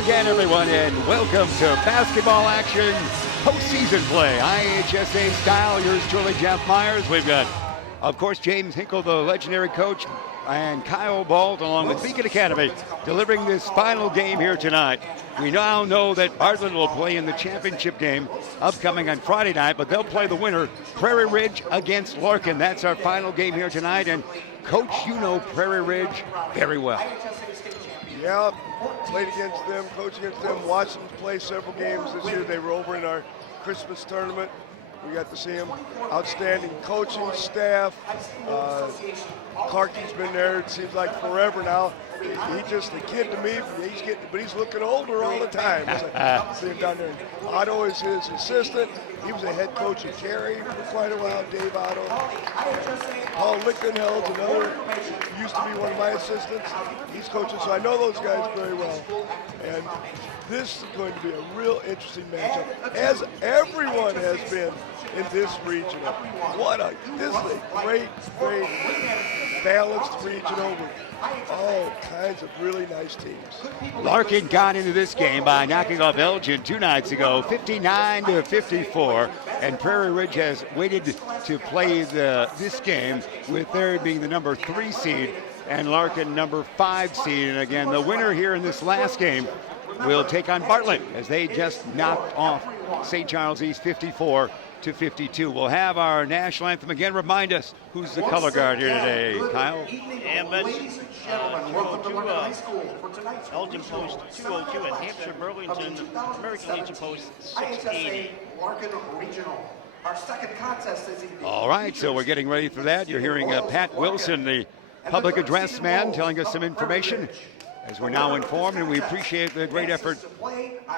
again, everyone, and welcome to basketball action, postseason play, IHSA style. Yours truly, Jeff Myers. We've got, of course, James Hinkle, the legendary coach, and Kyle Balt, along with Beacon Academy, delivering this final game here tonight. We now know that Bartlett will play in the championship game upcoming on Friday night, but they'll play the winner, Prairie Ridge against Larkin. That's our final game here tonight, and Coach, you know Prairie Ridge very well. Yeah, played against them, coached against them, watched them play several games this year. They were over in our Christmas tournament. We got to see them. Outstanding coaching staff. Clarky's been there, it seems like forever now. He's just a kid to me, but he's looking older all the time. See him down there. Otto is his assistant. He was a head coach at Prairie for quite a while, Dave Otto. Paul Lichtenheld's another, used to be one of my assistants. He's coaching, so I know those guys very well. And this is going to be a real interesting matchup, as everyone has been in this regional. This is a great, balanced regional with all kinds of really nice teams. Larkin got into this game by knocking off Elgin 2 nights ago, 59-54, and Prairie Ridge has waited to play this game with their being the number 3 seed and Larkin number 5 seed. And again, the winner here in this last game will take on Bartlett as they just knocked off St. Charles East 54-52. We'll have our national anthem again. Remind us who's the color guard here today, Kyle. And that's 202, Elgin Post 202, and Hampshire Burlington American Legion Post 680. Larkin Regional. Our second contest is all right, so we're getting ready for that. You're hearing Pat Wilson, the public address man, telling us some information as we're now informed, and we appreciate the great effort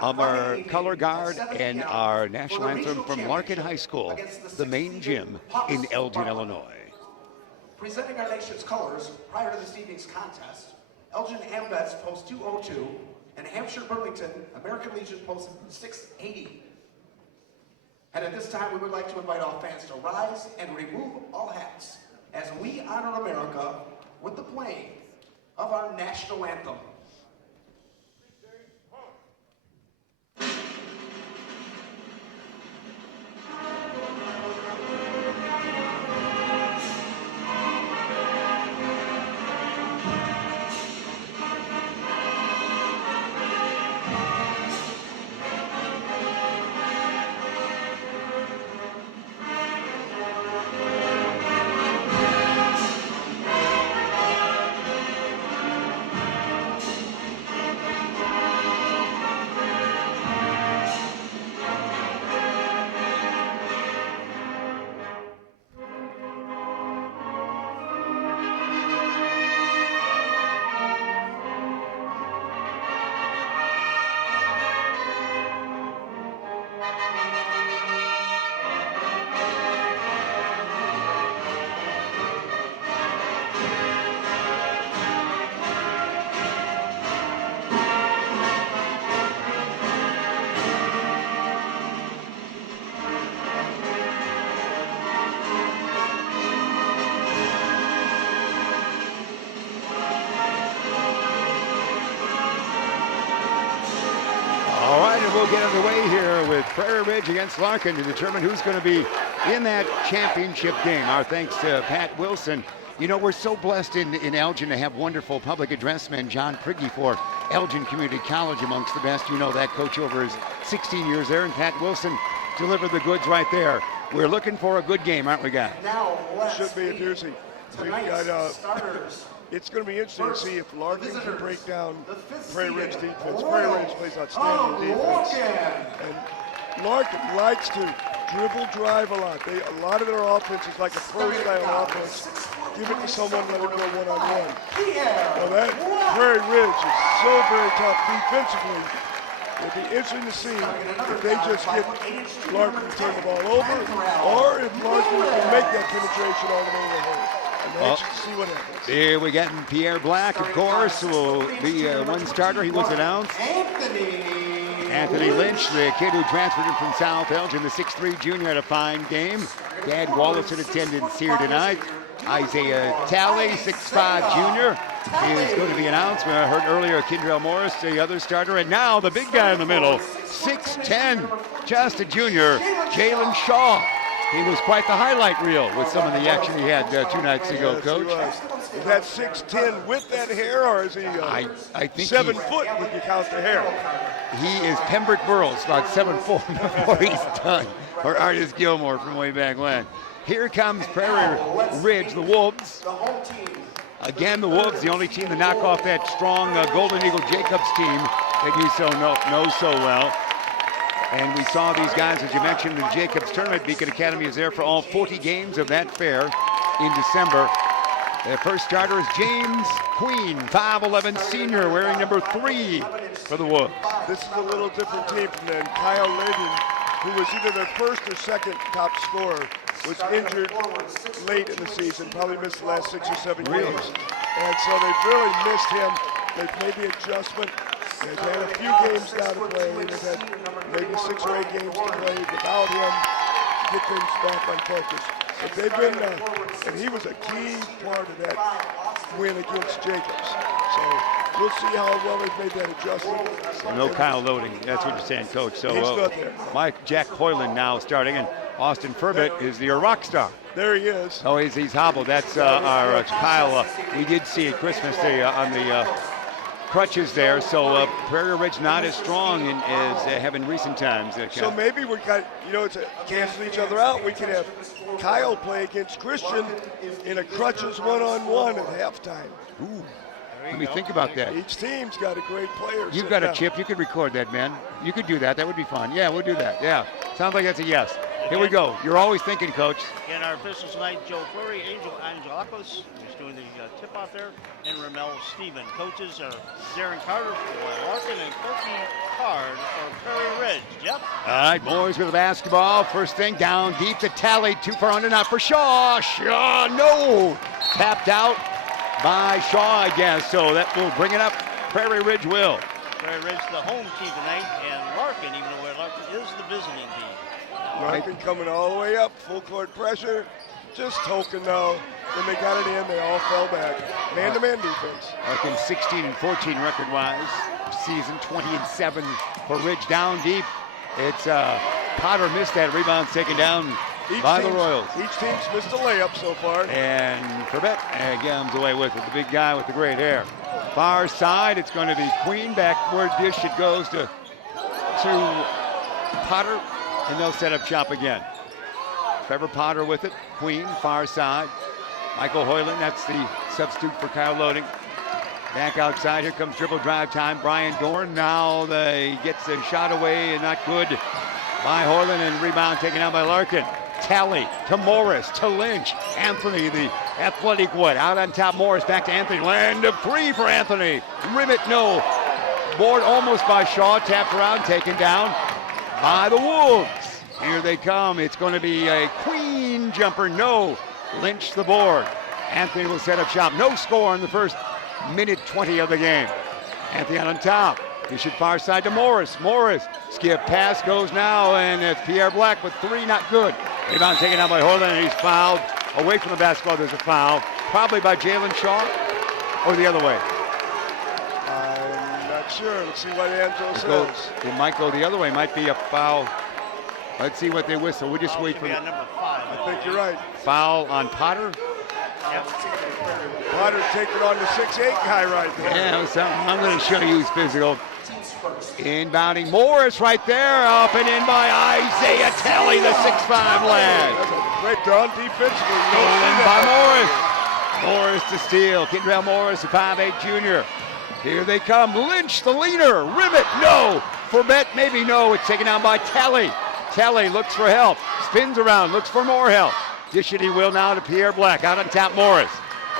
of our color guard and our national anthem from Larkin High School, the main gym in Elgin, Illinois. Presenting our nation's colors prior to this evening's contest, Elgin Ambets Post 202 and Hampshire Burlington American Legion Post 680. And at this time, we would like to invite all fans to rise and remove all hats as we honor America with the playing of our national anthem. We'll get underway here with Prairie Ridge against Larkin to determine who's going to be in that championship game. Our thanks to Pat Wilson. You know, we're so blessed in Elgin to have wonderful public address man John Prigge for Elgin Community College, amongst the best. You know that, coach, over his 16 years there, and Pat Wilson delivered the goods right there. We're looking for a good game, aren't we, guys? Should be a doozy. We've got it's going to be interesting to see if Larkin can break down Prairie Ridge defense. Prairie Ridge plays outstanding defense. And Larkin likes to dribble drive a lot. A lot of their offense is like a pro-style offense. Give it to someone, let it go one-on-one. Well, that Prairie Ridge is so very tough defensively. It'll be interesting to see if they just get Larkin to turn the ball over, or if Larkin can make that penetration all the way to the hole. See what happens. Here we got Pierre Black, of course, who will be one starter. He was announced. Anthony Lynch, the kid who transferred him from South Elgin, the 6'3 junior, had a fine game. Dad Wallace in attendance here tonight. Isaiah Talley, 6'5 junior. is going to be announced. I heard earlier Kendrell Morris, the other starter, and now the big guy in the middle, 6'10", just a junior, Jalen Shaw. He was quite the highlight reel with some of the action he had 2 nights ago, Yes, Coach. he was. Is that 6'10" with that hair, or is he I think 7 foot when you count the hair? he is Pembroke Burrows, about 7'4" before he's done, or Artis Gilmore from way back when. Here comes Prairie Ridge, the Wolves. Again, the Wolves, the only team to knock off that strong Golden Eagle Jacobs team that you know so well. And we saw these guys, as you mentioned, in the Jacobs tournament. Beacon Academy is there for all 40 games of that fair in December. The first starter is James Queen, 5'11" senior, wearing number 3 for the Wolves. This is a little different team from then. Kyle Layden, who was either their first or second top scorer, was injured late in the season, probably missed the last 6 or 7 Really? games. And so they've really missed him. They've made the adjustment. They've had a few games now to play. They've had maybe 6 or 8 games to play without him to get things back on focus. But they've been, and he was a key part of that win against Jacobs. So we'll see how well they've made that adjustment. No Kyle Loading, that's what you're saying, Coach. So He's not there. Jack Hoyland now starting, and Austin Furbett is the rock star. There he is. Oh, he's hobbled. That's our Kyle. We did see at Christmas Day on the crutches there. So Prairie Ridge not as strong as they have in recent times. So maybe we got, it's cancel each other out. We could have Kyle play against Christian in a crutches one-on-one at halftime. Ooh, let me think about that. Each team's got a great player. You've got a chip. You could record that, man. You could do that. That would be fun. Yeah, we'll do that. Yeah. Sounds like that's a yes. Here we go. You're always thinking, Coach. Again, our officials tonight, Joe Fleury, Angel Angelakos, who's doing the tip-off there, and Ramel Stephen. Coaches are Darren Carter for Larkin and Corky Card for Prairie Ridge. Jeff? All right, boys with the basketball. First thing down deep to Tally. Too far under, not for Shaw. Shaw, no. Tapped out by Shaw, I guess. So that will bring it up. Prairie Ridge will. Prairie Ridge, the home team tonight, and Larkin, even though Larkin is the visiting team. Larkin coming all the way up, full court pressure. Just token though. When they got it in, they all fell back. Man-to-man defense. Larkin 16-14 record-wise. Season 20-7 for Ridge down deep. It's Potter missed that rebound taken down by the Royals. Each team's missed a layup so far. And Furbett comes away with it, the big guy with the great hair. Far side, it's going to be Queen. Backward dish, it goes to Potter, and they'll set up shop again. Trevor Potter with it. Queen, far side. Michael Hoyland, that's the substitute for Kyle Loading. Back outside, here comes dribble drive time. Brian Dorn, now they gets a shot away and not good by Hoyland, and rebound taken out by Larkin. Tally to Morris, to Lynch. Anthony, the athletic one, out on top. Morris back to Anthony. Land of 3 for Anthony. Ribbit, no. Board almost by Shaw, tapped around, taken down by the Wolves. Here they come. It's going to be a Queen jumper. No. Lynch the board. Anthony will set up shop. No score in the first minute 20 of the game. Anthony on top. He should far side to Morris. Morris, skip pass goes now, and it's Pierre Black with 3, not good. Rebound taken out by Hoyland, and he's fouled. Away from the basketball, there's a foul. Probably by Jalen Shaw, or the other way. I'm not sure. Let's see what Angelo says. It might go the other way. Might be a foul. Let's see what they whistle. We just wait for on number 5. I think you're right. Foul on Potter. Yep. Potter taking on the 6'8" guy right there. Yeah, I'm going to show you who's physical. Inbounding Morris right there, up and in by Isaiah Tally, the 6'5" lad. That's a great draw defensively. Stolen by Morris. Morris to steal. Kendrell Morris, the 5'8" junior. Here they come. Lynch, the leader. Ribbit, no. Furbett, maybe no. It's taken down by Tally. Tally looks for help. Spins around, looks for more help. Dish it he will now to Pierre Black. Out on top, Morris.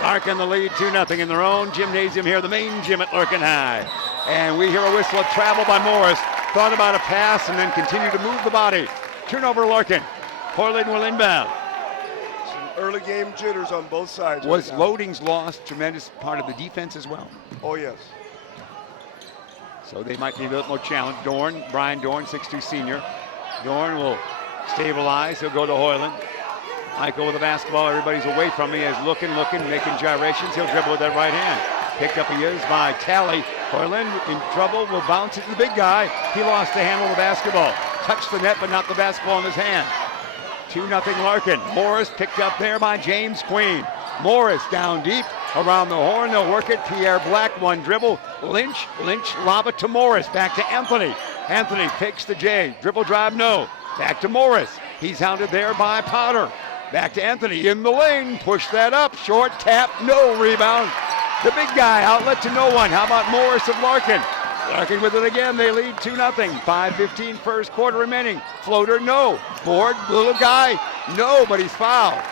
Larkin the lead, 2-0 in their own gymnasium here, the main gym at Larkin High. And we hear a whistle of travel by Morris. Thought about a pass and then continued to move the body. Turnover Larkin. Hoyland will inbound. Some early game jitters on both sides. Was right now. Loading's loss tremendous part of the defense as well? Oh, yes. So they might be a little more challenged. Brian Dorn, 6'2" senior. Dorn will stabilize. He'll go to Hoyland. Michael with the basketball. Everybody's away from me. He's looking, making gyrations. He'll dribble with that right hand. Picked up he is by Talley. Hoyland in trouble, will bounce it to the big guy. He lost the handle of the basketball. Touched the net, but not the basketball in his hand. 2-0 Larkin. Morris picked up there by James Queen. Morris down deep, around the horn, they'll work it. Pierre Black, one dribble. Lynch lob it to Morris, back to Anthony. Anthony takes the J, dribble drive, no. Back to Morris. He's hounded there by Potter. Back to Anthony in the lane, push that up, short tap, no rebound. The big guy, outlet to no one. How about Morris of Larkin? Larkin with it again, they lead 2-0. 5:15 first quarter remaining. Floater, no. Board, little guy, no, but he's fouled.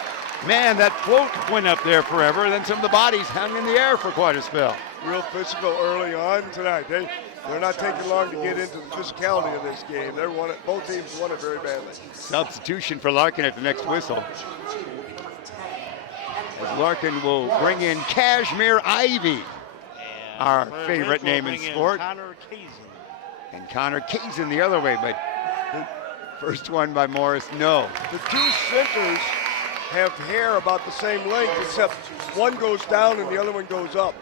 Man, that float went up there forever, then some of the bodies hung in the air for quite a spell. Real physical early on tonight. They're not taking long to get into the physicality of this game. Both teams won it very badly. Substitution for Larkin at the next whistle. As Larkin will bring in Kashmir Ivy, our favorite name in sport. And Connor Kazin the other way, but the first one by Morris, no. The two centers have hair about the same length, except one goes down and the other one goes up.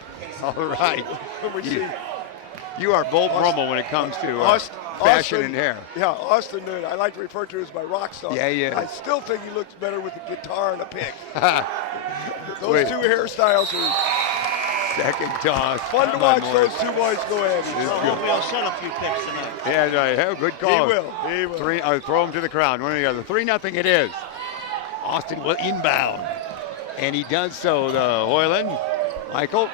All right. We see You are Bo Brummel when it comes to fashion and hair. Yeah, Austin, I like to refer to as my rock star. Yeah, yeah. I still think he looks better with a guitar and a pick. Those two hairstyles are second toss. fun to watch those two boys go at each other. We'll set a few picks tonight. Yeah, right. Good call. He will. Throw him to the crowd, one or the other. 3-0 it is. Austin will inbound. And he does so, the Hoyland. Michael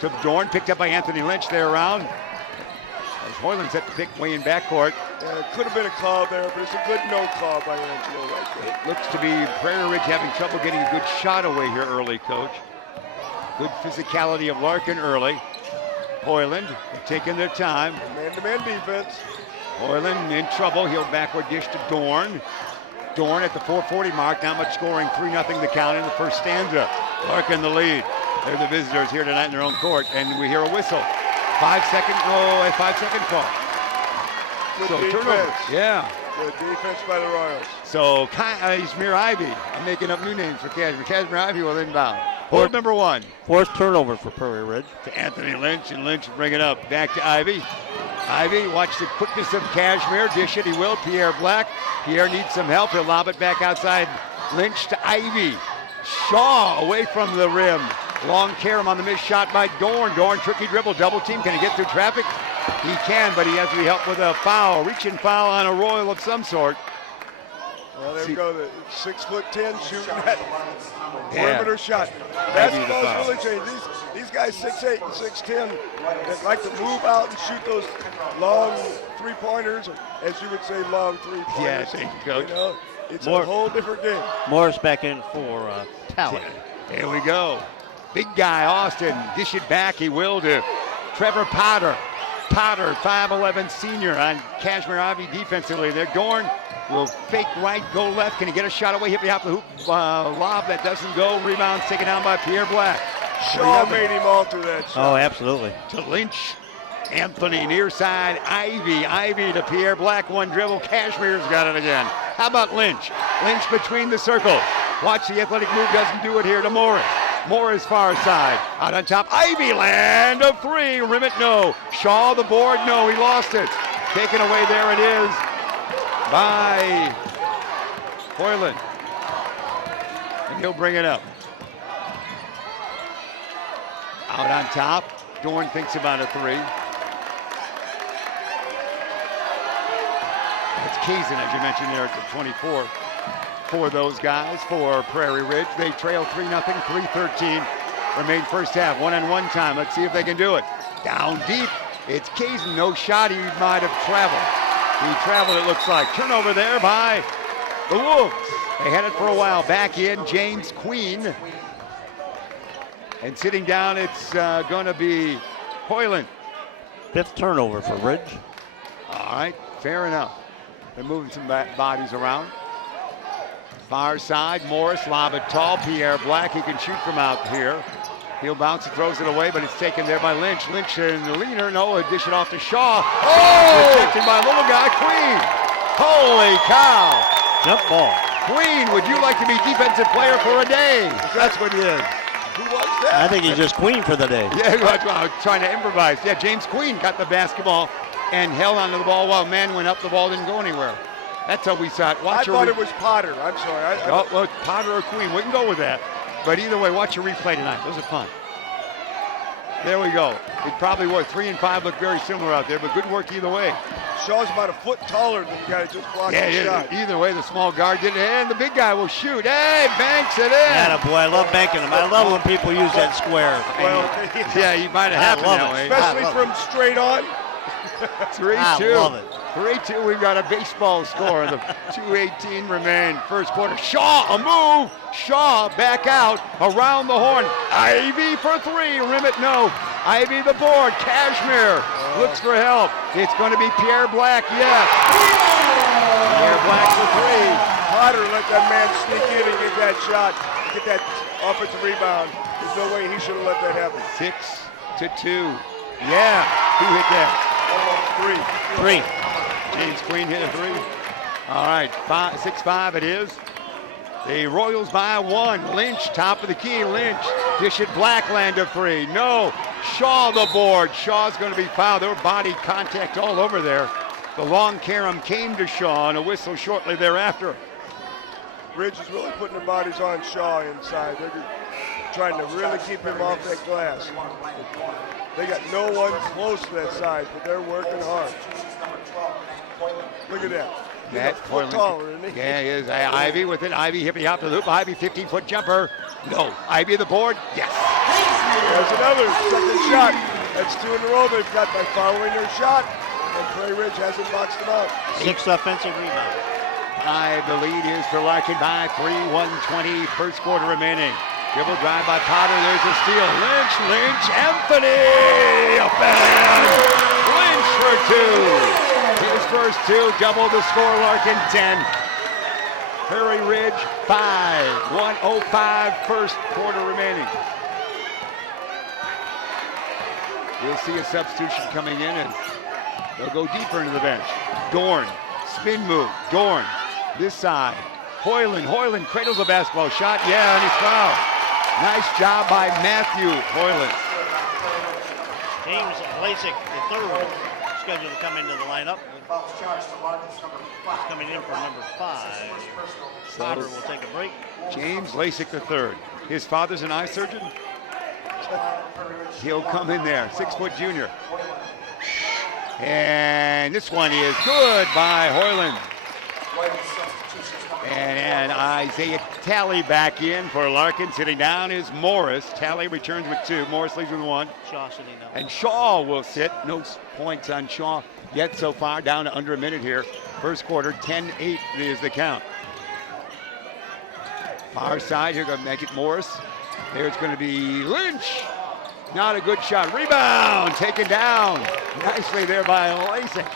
to Dorn, picked up by Anthony Lynch there around. As Hoyland's at the pick way in backcourt. It could have been a call there, but it's a good no call by Angelo right there. It looks to be Prairie Ridge having trouble getting a good shot away here early, Coach. Good physicality of Larkin early. Hoyland taking their time. Man-to-man defense. Hoyland in trouble. He'll backward dish to Dorn. Dorn at the 4:40 mark. Not much scoring. 3-0 the count in the first stanza. Larkin the lead. They're the visitors here tonight in their own court, and we hear a whistle. 5-second call. Good So defense. turnover. Yeah. Good defense by the Royals. So Kashmir Ivy. I'm making up new names for Kashmir. Kashmir Ivy will inbound. Hold number one. Fourth turnover for Prairie Ridge. To Anthony Lynch, and Lynch will bring it up. Back to Ivy. Ivy, watch the quickness of Kashmir. Dish it, he will. Pierre Black. Pierre needs some help. He'll lob it back outside. Lynch to Ivy. Shaw away from the rim. Long carom on the missed shot by Dorn. Dorn, tricky dribble, double team. Can he get through traffic? He can, but he has to be helped with a foul. Reaching foul on a Royal of some sort. Well, there we go. The 6'10" shooting that perimeter shot. Basketball's really changed. These guys 6'8" and 6'10" that like to move out and shoot those long three-pointers, or as you would say, long three-pointers. Yeah, thank you, Coach. You know, it's a whole different game. Morris back in for Talley. Here we go. Big guy, Austin. Dish it back, he will to Trevor Potter. Potter, 5'11" senior on Kashmir Ivy defensively. There, Dorn will fake right, go left. Can he get a shot away? Hit behind the hoop. Lob that doesn't go. Rebound taken down by Pierre Black. Shaw made him alter that shot. Oh, absolutely. To Lynch. Anthony near side. Ivy to Pierre Black. One dribble. Kashmir's got it again. How about Lynch? Lynch between the circle. Watch the athletic move. Doesn't do it here to Morris. Morris far side. Out on top. Ivy land of three. Rim it, no. Shaw the board, no. He lost it. Taken away. There it is by Hoyland. And he'll bring it up. Out on top. Dorn thinks about a three. That's Kazin, as you mentioned there, at the 24. For those guys, for Prairie Ridge. They trail 3-0, 3:13. Remain first half, one-on-one time. Let's see if they can do it. Down deep. It's Kazin. No shot. He might have traveled. He traveled, it looks like. Turnover there by the Wolves. They had it for a while. Back in, James Queen. And sitting down, it's going to be Hoyland. Fifth turnover for Ridge. All right, fair enough. They're moving some bodies around. Far side, Morris, lob it tall. Pierre Black, he can shoot from out here. He'll bounce and throws it away, but it's taken there by Lynch. Lynch and the leaner, no, dish it off to Shaw. Oh! Protected by little guy, Queen. Holy cow. Jump ball. Queen, would you like to be defensive player for a day? That's what it is. Who was that? I think he's just queen for the day. Yeah, I was trying to improvise. Yeah, James Queen got the basketball and held onto the ball while man went up. The ball didn't go anywhere. That's how we saw it. I thought it was Potter. I'm sorry. Well, Potter or Queen. We can go with that. But either way, watch your replay tonight. Those are fun. There we go. It probably was 3 and 5 look very similar out there, but good work either way. Shaw's about a foot taller than the guy who just blocked the shot. Either way, the small guard did it, and the big guy will shoot. Hey, banks it in. Attaboy, I love banking them. I love when people use that square. Well, yeah, you might have happened that way. Especially from straight on. 3-2. I love it. 3-2, we've got a baseball score. The 2:18 remain. First quarter. Shaw, a move. Shaw back out around the horn. Ivy for 3. Rim it, no. Ivy the board. Cashmere looks for help. It's going to be Pierre Black, yes. Pierre Black for 3. Potter let that man sneak in and get that shot, get that offensive rebound. There's no way he should have let that happen. 6-2. Yeah, who hit that? 3. James Queen hit a 3. All right, 6-5 it is. The Royals by 1. Lynch, top of the key. Lynch, dish it. Blackland a 3. No. Shaw the board. Shaw's going to be fouled. There were body contact all over there. The long carom came to Shaw and a whistle shortly thereafter. Ridge is really putting their bodies on Shaw inside. They're trying to really keep him off that glass. They got no one close to that size, but they're working hard. Look at that. He's a foot taller, isn't he? Yeah, he is. Ivy with it. Ivy hippie hop to the hoop. Ivy 15-foot jumper. No. Ivy the board. Yes. There's another second shot. That's 2 in a row they've got by following their shot, and Prairie Ridge hasn't boxed them out. 6 offensive rebounds. The lead is for Larkin by 3, 1:20, first quarter remaining. Dribble drive by Potter, there's a steal. Lynch, Anthony! Up and Lynch for 2. His first 2, double the score, Larkin 10. Prairie Ridge 5, 1:05, first quarter remaining. We'll see a substitution coming in, and they'll go deeper into the bench. Dorn, spin move, Dorn. This side, Hoyland cradles the basketball shot, yeah, and he's fouled. Nice job by Matthew Hoyland. James Lasik III scheduled to come into the lineup. He's coming in for number 5. Potter will take a break. James Lasik III. His father's an eye surgeon. He'll come in there, 6-foot junior. And this one is good by Hoyland. And Isaiah Talley back in for Larkin. Sitting down is Morris. Talley returns with 2. Morris leaves with 1. Shaw sitting down. And Shaw will sit. No points on Shaw yet so far. Down to under a minute here. First quarter, 10-8 is the count. Far side, here going to make it Morris. There's going to be Lynch. Not a good shot. Rebound taken down. Nicely there by Lasik.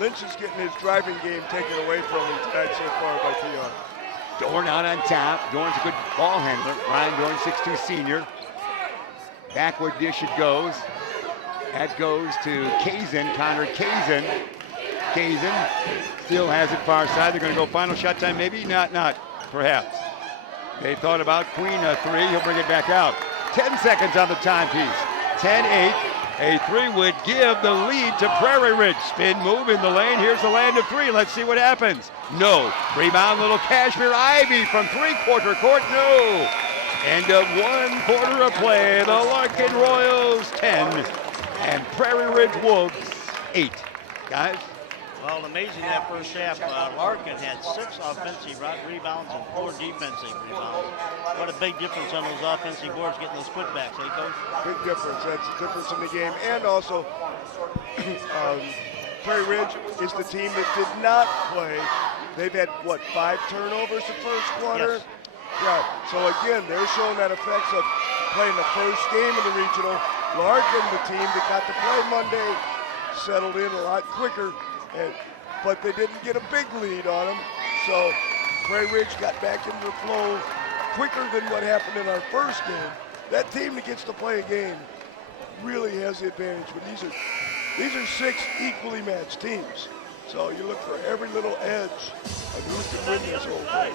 Lynch is getting his driving game taken away from him tonight so far by Theon. Dorn out on top. Dorn's a good ball handler. Ryan Dorn, 6'2 senior. Backward dish it goes. That goes to Kazin, Connor Kazin. Kazin still has it far side. They're going to go final shot time, maybe? Not, perhaps. They thought about Queen a 3. He'll bring it back out. 10 seconds on the timepiece. 10-8. A 3 would give the lead to Prairie Ridge. Spin move in the lane. Here's the land of 3. Let's see what happens. No. Rebound, little Cashmere Ivy from 3-quarter court. No. End of 1 quarter of play. The Larkin Royals 10 and Prairie Ridge Wolves 8. Guys? Well, amazing that first half. Larkin had 6 offensive rebounds and 4 defensive rebounds. What a big difference on those offensive boards, getting those putbacks, eh, Coach? Big difference. That's the difference in the game. And also, Prairie Ridge is the team that did not play. They've had, 5 turnovers the first quarter? Yes. Yeah, so again, they're showing that effects of playing the first game in the regional. Larkin, the team that got to play Monday, settled in a lot quicker. But they didn't get a big lead on them. So Prairie Ridge got back into the flow quicker than what happened in our first game. That team that gets to play a game really has the advantage. But these are 6 equally matched teams. So you look for every little edge of who can win this whole thing.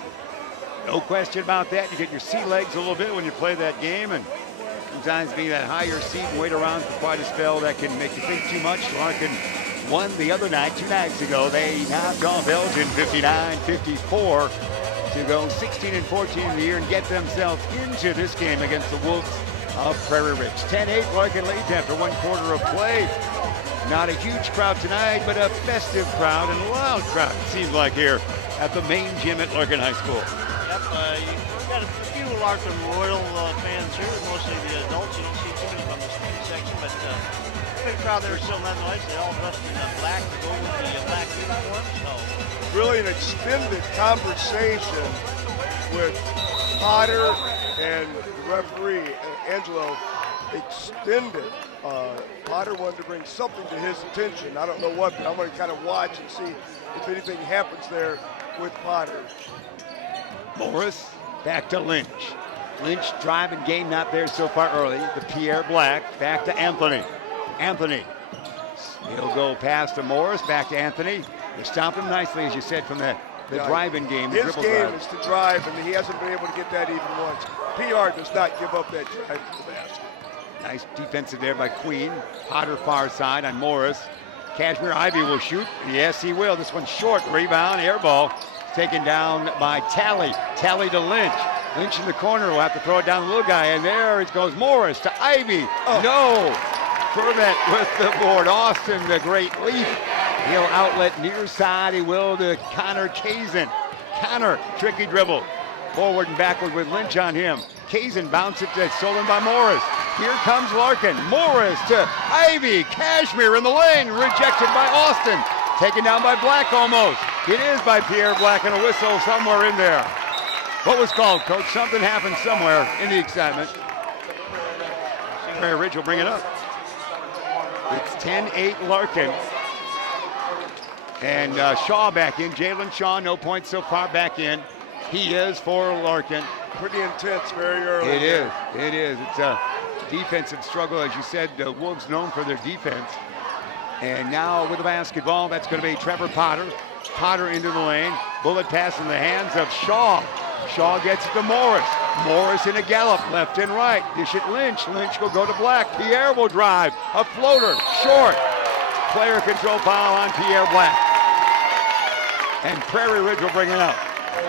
No question about that. You get your sea legs a little bit when you play that game, and sometimes being that higher seat and wait around for quite a spell, that can make you think too much. Larkin won the other night, 2 nights ago. They knocked off Elgin 59-54 to go 16-14 in the year and get themselves into this game against the Wolves of Prairie Ridge. 10-8, Larkin leads after 1 quarter of play. Not a huge crowd tonight, but a festive crowd and a loud crowd, it seems like, here at the main gym at Larkin High School. Yep, you've got a few Larkin Royal fans here, mostly the adults. You don't see too many from the student section, but big crowd there still nonetheless. They all dressed in black to go with the black uniforms. So Really an extended conversation with Potter and the referee, Angelo. Extended. Potter wanted to bring something to his attention. I don't know what, but I'm going to kind of watch and see if anything happens there with Potter. Morris back to Lynch. Lynch driving game not there so far early. The Pierre Black back to Anthony. Anthony. He'll go past to Morris, back to Anthony. They stopped him nicely, as you said, from the driving game. His game is to drive, and he hasn't been able to get that even once. PR does not give up that drive to the basket. Nice defensive there by Queen. Potter far side on Morris. Kashmir Ivy will shoot. Yes, he will. This one's short. Rebound, air ball. Taken down by Talley. Talley to Lynch. Lynch in the corner will have to throw it down the little guy. And there it goes Morris to Ivy. Oh. No. Furman with the board. Austin, the great leap. He'll outlet near side. He will to Connor Kazin. Connor, tricky dribble. Forward and backward with Lynch on him. Kazin bounces it, stolen by Morris. Here comes Larkin. Morris to Ivy. Kashmir in the lane. Rejected by Austin. Taken down by Black almost. It is by Pierre Black, and a whistle somewhere in there. What was called, Coach? Something happened somewhere in the excitement. Prairie Ridge will bring it up. It's 10-8 Larkin. And Shaw back in. Jalen Shaw, no points so far, back in. He is for Larkin. Pretty intense very early. It is. It is. It's a defensive struggle, as you said. The Wolves known for their defense. And now with the basketball, that's going to be Trevor Potter. Potter into the lane. Bullet pass in the hands of Shaw. Shaw gets it to Morris. Morris in a gallop, left and right. Dish it Lynch. Lynch will go to Black. Pierre will drive. A floater, short. Player control foul on Pierre Black. And Prairie Ridge will bring it up.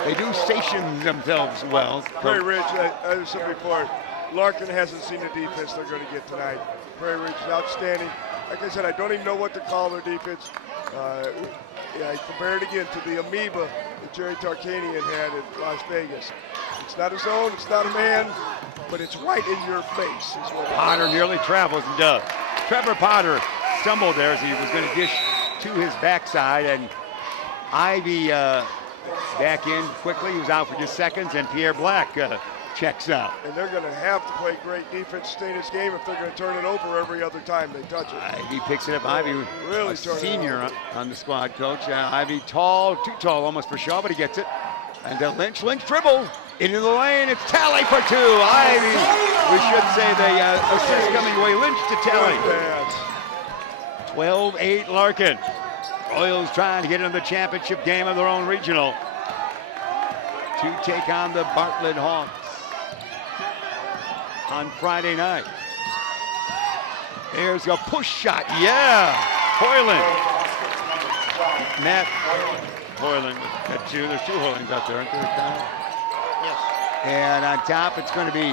They do station themselves well. Prairie Ridge, as I said before, Larkin hasn't seen the defense they're going to get tonight. Prairie Ridge is outstanding. Like I said, I don't even know what to call their defense. I compare it again to the amoeba that Jerry Tarkanian had in Las Vegas. It's not a zone, it's not a man, but it's right in your face. Potter nearly travels and does. Trevor Potter stumbled there as he was going to dish to his backside, and Ivy back in quickly. He was out for just seconds, and Pierre Black checks out. And they're going to have to play great defense to stay in this game if they're going to turn it over every other time they touch it. Ivy picks it up. Ivy, really a senior on the squad, Coach. Ivy tall, too tall almost for Shaw, but he gets it. And Lynch dribble into the lane. It's Talley for two. Ivy, we should say the assist coming away. Lynch to Talley. 12-8 Larkin. Royals trying to get into the championship game of their own regional to take on the Bartlett Hawks on Friday night. There's a push shot. Yeah. Hoyland. Matt Hoyland. There's two Hoylings out there, aren't there? Yes. And on top, it's going to be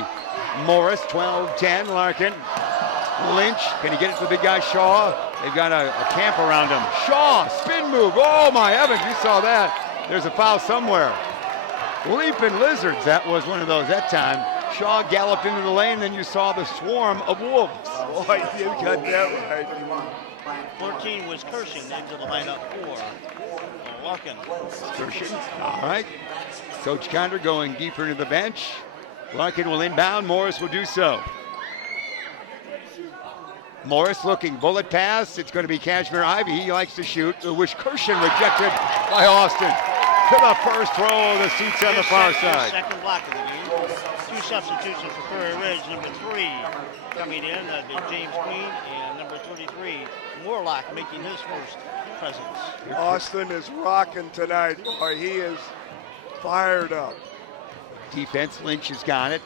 Morris, 12-10, Larkin. Lynch, can he get it to the big guy, Shaw? They've got a camp around him. Shaw, spin move. Oh, my heavens, you saw that. There's a foul somewhere. Leaping Lizards, that was one of those that time. Shaw galloped into the lane, then you saw the swarm of wolves. Boy, you got that right. 14 was Kershin into the lineup for Larkin. Kershin, all right. Coach Condor going deeper into the bench. Larkin will inbound. Morris will do so. Morris looking, bullet pass. It's going to be Kashmir Ivy. He likes to shoot. Wish Kershin rejected by Austin. To the first row, the seats on the far side. Second block of the game. Two substitutions for Prairie Ridge. Number 3 coming in, James Queen, and number 33, Morlock, making his first presence. Austin is rocking tonight. Boy, he is fired up. Defense, Lynch has got it.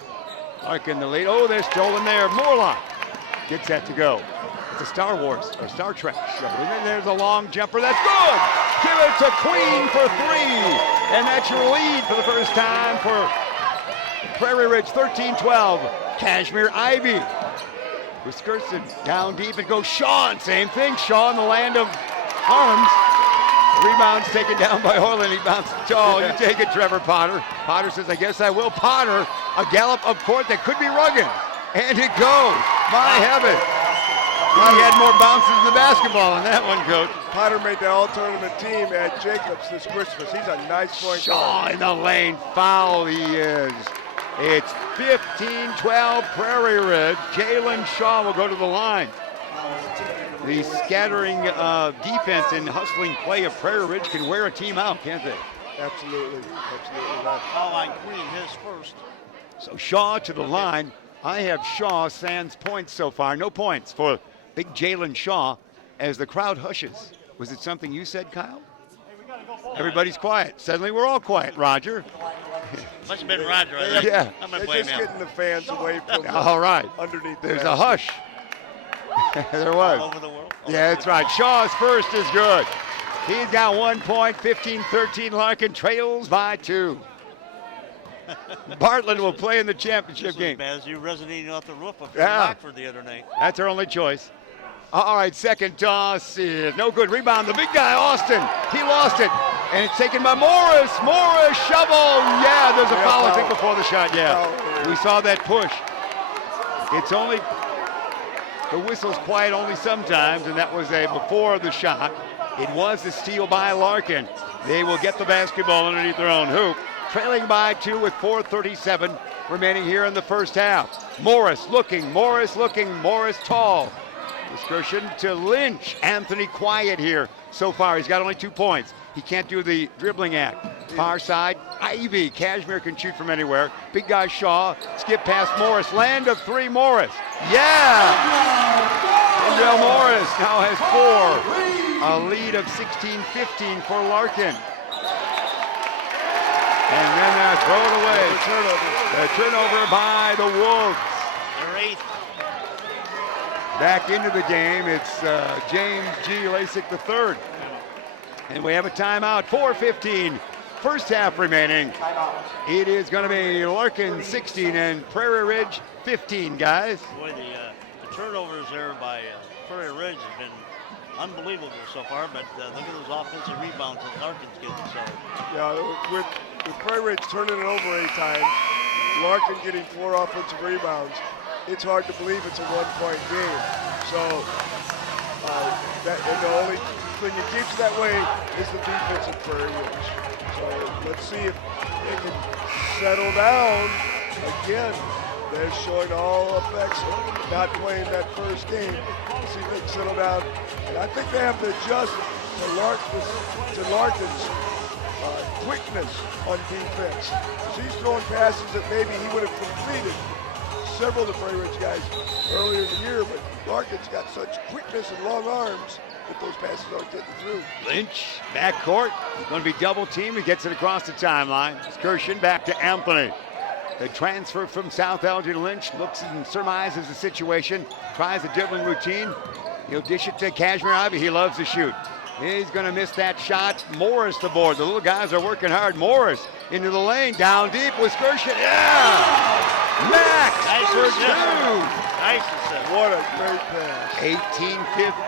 Larkin the lead. Oh, they're stolen there. Morlock gets that to go. It's a Star Wars or Star Trek show. And then there's a long jumper. That's good. Give it to Queen for 3. And that's your lead for the first time for Prairie Ridge, 13-12. Kashmir Ivy. Wisconsin down deep and goes Shaw. Same thing. Shaw in the land of arms. Rebound's taken down by Orland. He bounced tall. You take it, Trevor Potter. Potter says, I guess I will. Potter, a gallop up court that could be rugged. And it goes. My heaven. He had more bounces than the basketball in that one, Coach. Potter made the all-tournament team at Jacobs this Christmas. He's a nice point Shaw guard. in the lane. Foul he is. It's 15-12 Prairie Ridge. Jalen Shaw will go to the line. The scattering defense and hustling play of Prairie Ridge can wear a team out, can't they? Absolutely. Absolutely not. Foul line Queen, his first. So Shaw to the line. I have Shaw sans points so far. No points for big Jalen Shaw as the crowd hushes. Was it something you said, Kyle? Everybody's quiet. Suddenly we're all quiet, Roger. Must have been Roger. I think. Yeah. I'm going They're to blame just him. getting the fans away from All right. underneath. the There's a basket. hush. There was. All over the world. Yeah, that's right. Shaw's first is good. He's got 1 point, 15-13. Larkin trails by 2. Bartlett will play in the championship This was game. bad as you resonating off the roof of Yeah. Rockford the other night. That's our only choice. All right, second toss is no good. Rebound, the big guy, Austin. He lost it. And it's taken by Morris. Morris, shovel. Yeah, there's a Yeah, foul, I foul. think, before the shot. Yeah, Foul. we saw that push. It's only, the whistle's quiet only sometimes, and that was a before the shot. It was a steal by Larkin. They will get the basketball underneath their own hoop. Trailing by 2 with 4:37 remaining here in the first half. Morris looking, Morris tall. Excursion to Lynch. Anthony quiet here so far. He's got only 2 points. He can't do the dribbling act. Far side, Ivy. Kashmir can shoot from anywhere. Big guy Shaw. Skip past Morris. Land of 3, Morris. Yeah! Kendall Morris now has 4. A lead of 16-15 for Larkin. And then throw it away. The turnover by the Wolves. They're 8th. Back into the game, it's James G. Lasik III. And we have a timeout, 4:15, first half remaining. It is going to be Larkin 16 and Prairie Ridge 15, guys. Boy, the turnovers there by Prairie Ridge has been unbelievable so far, but look at those offensive rebounds that Larkin's getting. So Yeah, with Prairie Ridge turning it over 8 times, Larkin getting 4 offensive rebounds, it's hard to believe it's a 1-point game. So and the only thing that keeps it that way is the defense of Prairie Ridge. So let's see if they can settle down again. They're showing all effects of not playing that first game. See if they can settle down. And I think they have to adjust to Larkin's quickness on defense. He's throwing passes that maybe he would have completed several of the Prairie Ridge guys earlier in the year, but Larkin's got such quickness and long arms that those passes aren't getting through. Lynch, backcourt, going to be double teamed. He gets it across the timeline. Excursion back to Anthony. The transfer from South Elgin. Lynch looks and surmises the situation, tries the dribbling routine. He'll dish it to Kashmir Ivy. He loves to shoot. He's going to miss that shot. Morris the board. The little guys are working hard. Morris into the lane, down deep with Excursion. Yeah! Max Nice for assist. 2. Nice assist. What a great pass.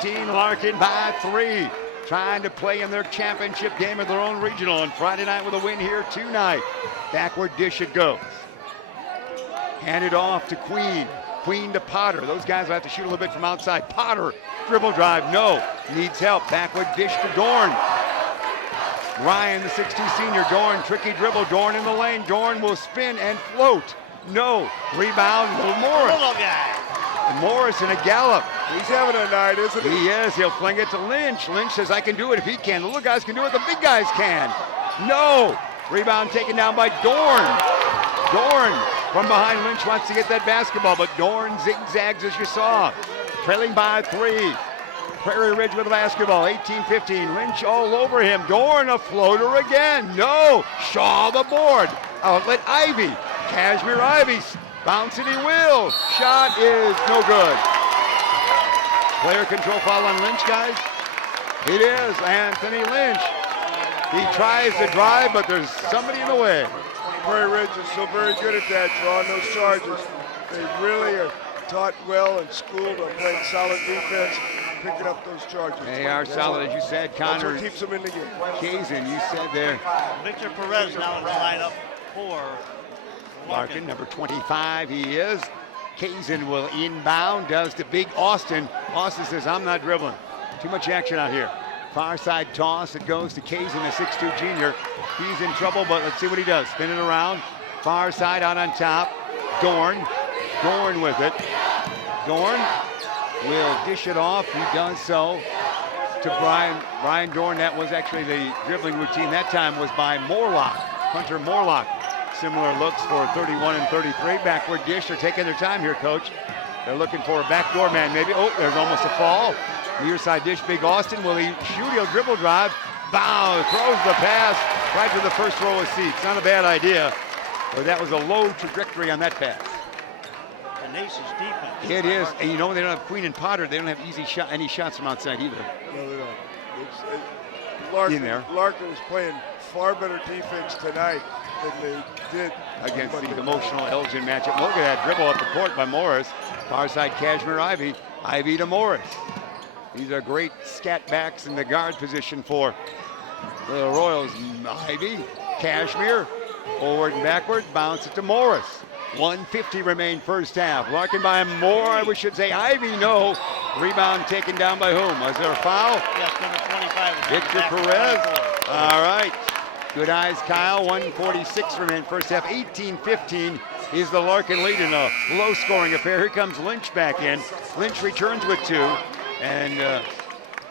18-15, Larkin by 3. Trying to play in their championship game of their own regional on Friday night with a win here tonight. Backward dish it goes. Handed off to Queen. Queen to Potter. Those guys will have to shoot a little bit from outside. Potter, dribble drive, no. Needs help. Backward dish to Dorn. Ryan, the 6'2 senior. Dorn, tricky dribble. Dorn in the lane. Dorn will spin and float. No. Rebound, Morris. Little guy. And Morris in a gallop. He's having a night, isn't he? He is. He'll fling it to Lynch. Lynch says, I can do it if he can. The little guys can do it. The big guys can. No. Rebound taken down by Dorn. Dorn from behind. Lynch wants to get that basketball, but Dorn zigzags as you saw. Trailing by 3. Prairie Ridge with the basketball. 18-15. Lynch all over him. Dorn a floater again. No. Shaw the board. outlet Ivy. Cashmere Ivy bouncing, he will. Shot is no good. Player control foul on Lynch, guys. It is Anthony Lynch. He tries to drive, but there's somebody in the way. Prairie Ridge is so very good at that, drawing those charges. They really are taught well and schooled on playing solid defense, picking up those charges. They are solid, as you said, Connor. That's what keeps them in the game. Kazin, you said there. Victor Perez now in the lineup for Larkin, number 25, he is. Kazin will inbound, does to big Austin. Austin says, I'm not dribbling. Too much action out here. Far side toss, it goes to Kazin, a 6'2 junior. He's in trouble, but let's see what he does. Spin it around, far side out on top. Dorn with it. Dorn will dish it off, he does so to Brian Dorn. That was actually the dribbling routine. That time was by Morlock, Hunter Morlock. Similar looks for 31 and 33. Backward dish, they're taking their time here, coach. They're looking for a backdoor man maybe. Oh, there's almost a fall. Near side dish, big Austin. Will he shoot? He'll dribble drive. Bow, throws the pass right to the first row of seats. Not a bad idea, but that was a low trajectory on that pass. Tenacious defense. It is, and you know they don't have Queen and Potter. They don't have any shots from outside either. No, they don't. Larkin is playing far better defense tonight than they did against the emotional Elgin matchup. Look at that dribble up the court by Morris. Far side Cashmere Ivy. Ivy to Morris. These are great scat backs in the guard position for the Royals. Ivy, Cashmere, forward and backward, bounce it to Morris. 1:50 remain first half. Larkin by more, we should say Ivy, no. Rebound taken down by whom? Was there a foul? Yes, number 25. Victor Perez. All right. Good eyes, Kyle. 1:46 remain first half. 18-15 is the Larkin lead in a low-scoring affair. Here comes Lynch back in. Lynch returns with 2. And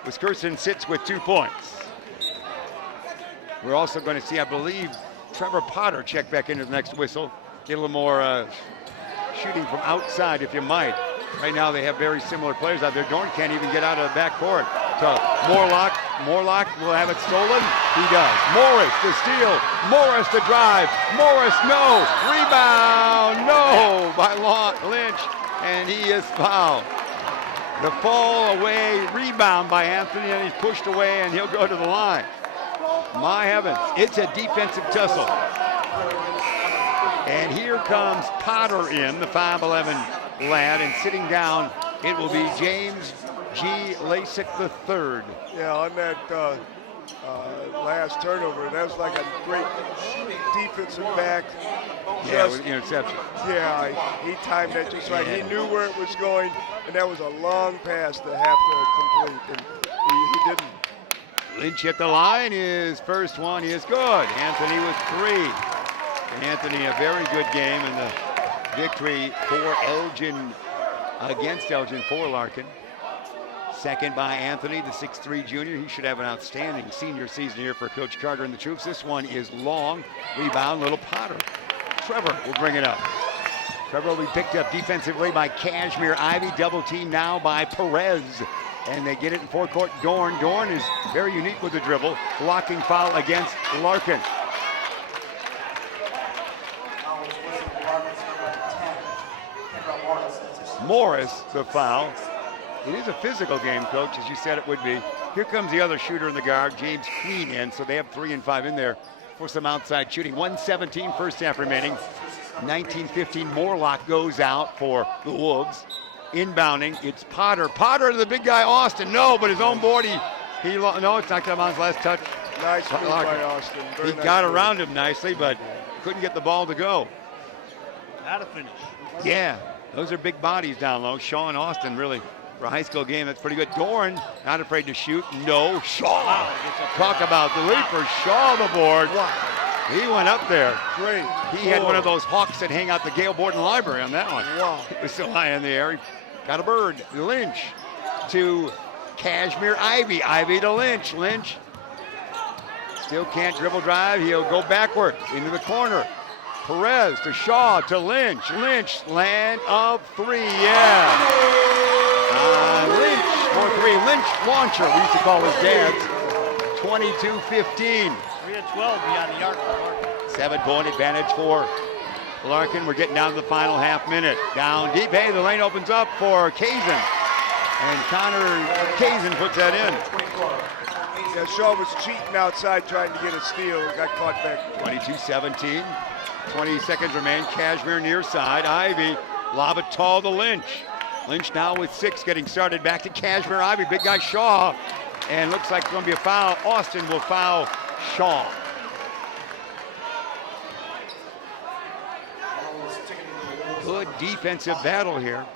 Wisconsin sits with 2 points. We're also going to see, I believe, Trevor Potter check back into the next whistle. Get a little more shooting from outside, if you might. Right now, they have very similar players out there. Dorn can't even get out of the backcourt. To Morlock. Morlock will have it stolen. He does. Morris to steal. Morris to drive. Morris, no. Rebound, no, by Lynch. And he is fouled. The fall away rebound by Anthony, and he's pushed away, and he'll go to the line. My heavens, it's a defensive tussle. And here comes Potter in, the 5'11 lad, and sitting down, it will be James G. Lasik III. Yeah, on that last turnover, that was like a great defensive back. Yeah, with interception. Yeah, he timed that just right. He knew where it was going, and that was a long pass to have to complete, and he didn't. Lynch at the line, his first one is good. Anthony with 3. And Anthony, a very good game, and the victory for Elgin, against Elgin for Larkin. Second by Anthony, the 6'3 junior. He should have an outstanding senior season here for Coach Carter and the troops. This one is long. Rebound, little Potter. Trevor will bring it up. Trevor will be picked up defensively by Cashmere Ivy. Double team now by Perez. And they get it in forecourt. Dorn. Dorn is very unique with the dribble. Blocking foul against Larkin. Morris, the foul. It is a physical game, Coach, as you said it would be. Here comes the other shooter in the guard, James Queen, in, so they have 3 and 5 in there for some outside shooting. 1:17 first half remaining. 19-15, Morlock goes out for the Wolves. Inbounding, it's Potter. Potter to the big guy, Austin. No, but his own board, no, it's not on his last touch. Nice move by Austin. He got around him nicely, but couldn't get the ball to go. How to finish. Yeah, those are big bodies down low. Shaw and Austin, really, for a high school game, that's pretty good. Dorn, not afraid to shoot. No, Shaw. Talk about the leaper. Shaw the board. He went up there. Great. He had one of those hawks that hang out the Gale Borden Library on that one. Wow. It was so high in the air. He got a bird. Lynch to Cashmere Ivy. Ivy to Lynch. Lynch still can't dribble drive. He'll go backward into the corner. Perez to Shaw to Lynch. Lynch, land of 3, yeah. Lynch for 3. Lynch launcher, we used to call his dad's. 22-15. 3 of 12 beyond the arc. 7-point advantage for Larkin. We're getting down to the final half minute. Down deep. Hey, the lane opens up for Kazin. And Connor Kazin puts that in. Yeah, Shaw was cheating outside trying to get a steal and got caught back. 22-17. 20 seconds remain. Cashmere near side. Ivy lob it tall to Lynch. Lynch now with 6 getting started. Back to Cashmere. Ivy, big guy Shaw. And looks like it's going to be a foul. Austin will foul Shaw. Good defensive battle here.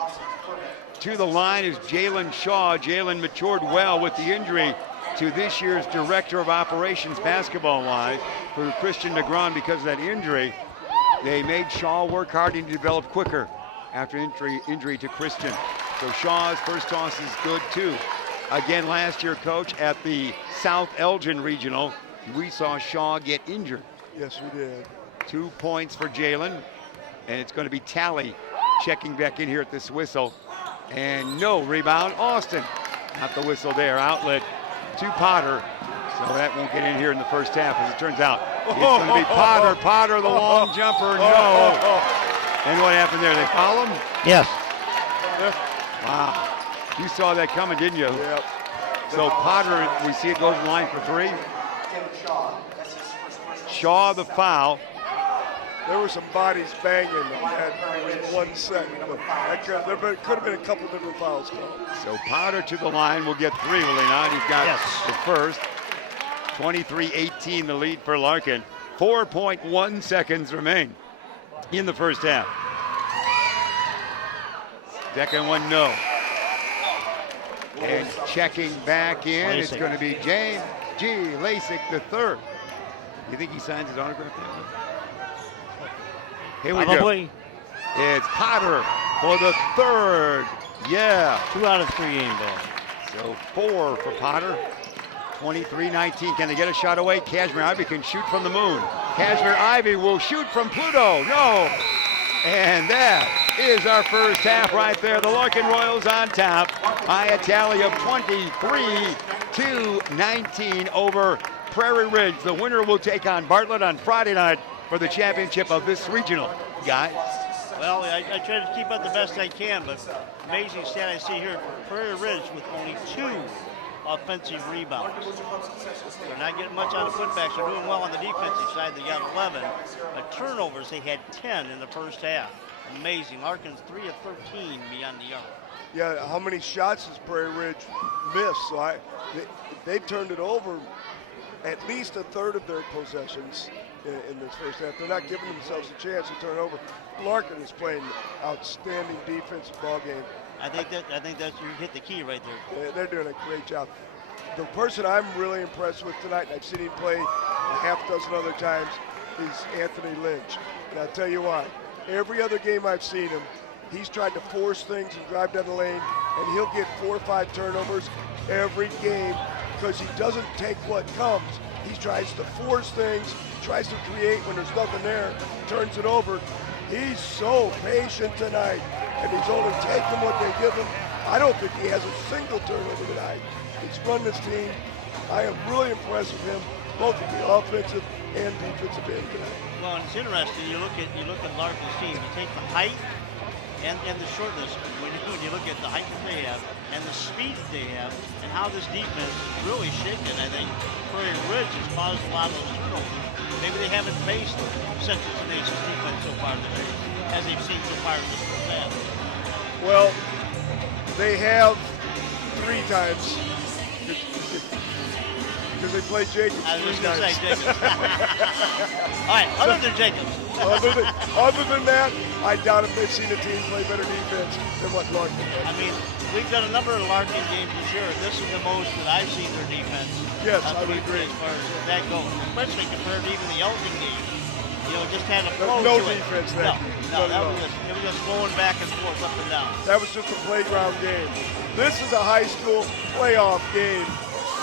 To the line is Jalen Shaw. Jalen matured well with the injury to this year's Director of Operations basketball-wise for Christian Negron because of that injury. They made Shaw work hard and develop quicker after injury to Christian. So Shaw's first toss is good too. Again, last year, Coach, at the South Elgin Regional, we saw Shaw get injured. Yes, we did. 2 points for Jalen, and it's going to be Tally checking back in here at this whistle. And no rebound, Austin. Not the whistle there, outlet to Potter. So that won't get in here in the first half, as it turns out. It's going to be Potter. Potter, the long jumper, no. And what happened there? They foul him? Yes. Wow. You saw that coming, didn't you? Yep. So Potter, we see it goes in line for 3. Shaw the foul. There were some bodies banging in 1 second. But there could have been a couple different fouls called. So Potter to the line will get 3, will he not? He's got the first. 23-18 the lead for Larkin. 4.1 seconds remain in the first half. Second one, no. And checking back in, it's going to be James G. Lasik III. You think he signs his autograph? Here we go. It's Potter for the 3rd. Yeah. 2 out of 3 game ball. So 4 for Potter. 23-19. Can they get a shot away? Cashmere Ivy can shoot from the moon. Cashmere Ivy will shoot from Pluto. No. And that is our first half right there. The Larkin Royals on top by a tally of 23-19 over Prairie Ridge. The winner will take on Bartlett on Friday night for the championship of this regional, guys. Well, I try to keep up the best I can, but amazing stat I see here for Prairie Ridge with only 2 offensive rebounds. They're not getting much on the putbacks. They're doing well on the defensive side. They got 11. But turnovers, they had 10 in the first half. Amazing. Larkin's 3 of 13 beyond the arc. Yeah, how many shots has Prairie Ridge missed? So they've turned it over at least a third of their possessions in this first half. They're not giving themselves a chance to turn over. Larkin is playing outstanding defensive ball game. I think that's you hit the key right there. They're doing a great job. The person I'm really impressed with tonight, and I've seen him play a half dozen other times, is Anthony Lynch. And I'll tell you why. Every other game I've seen him, he's tried to force things and drive down the lane, and he'll get 4 or 5 turnovers every game because he doesn't take what comes. He tries to force things, tries to create when there's nothing there, turns it over. He's so patient tonight, and he's only taking what they give him. I don't think he has a single turnover tonight. He's run this team. I am really impressed with him, both at the offensive and defensive end tonight. Well, and it's interesting. You look at Larkin's team. You take the height and the shortness. When you look at the height that they have and the speed that they have, and how this defense is really shaken. I think Prairie Ridge has caused a lot of those turnovers. Maybe they haven't faced Central Tenacious defense so far this year, as they've seen so far in this first half. Well, they have 3 times because they played Jacobs. I was 3 going to say times. Jacobs. All right, other than Jacobs. other than that, I doubt if they've seen a team play better defense than what Larkin did. I mean, we've done a number of Larkin games this year. This is the most that I've seen their defense. Yes, I would agree. As far as that goes, especially compared to even the Elgin game. You know, just had a flow No to defense it. there. No, it was just flowing back and forth, up and down. That was just a playground game. This is a high school playoff game.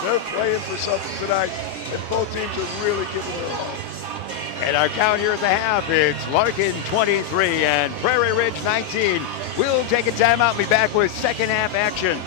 They're playing for something tonight, and both teams are really giving it all. And our count here at the half, it's Larkin 23 and Prairie Ridge 19. We'll take a timeout and be back with second half action.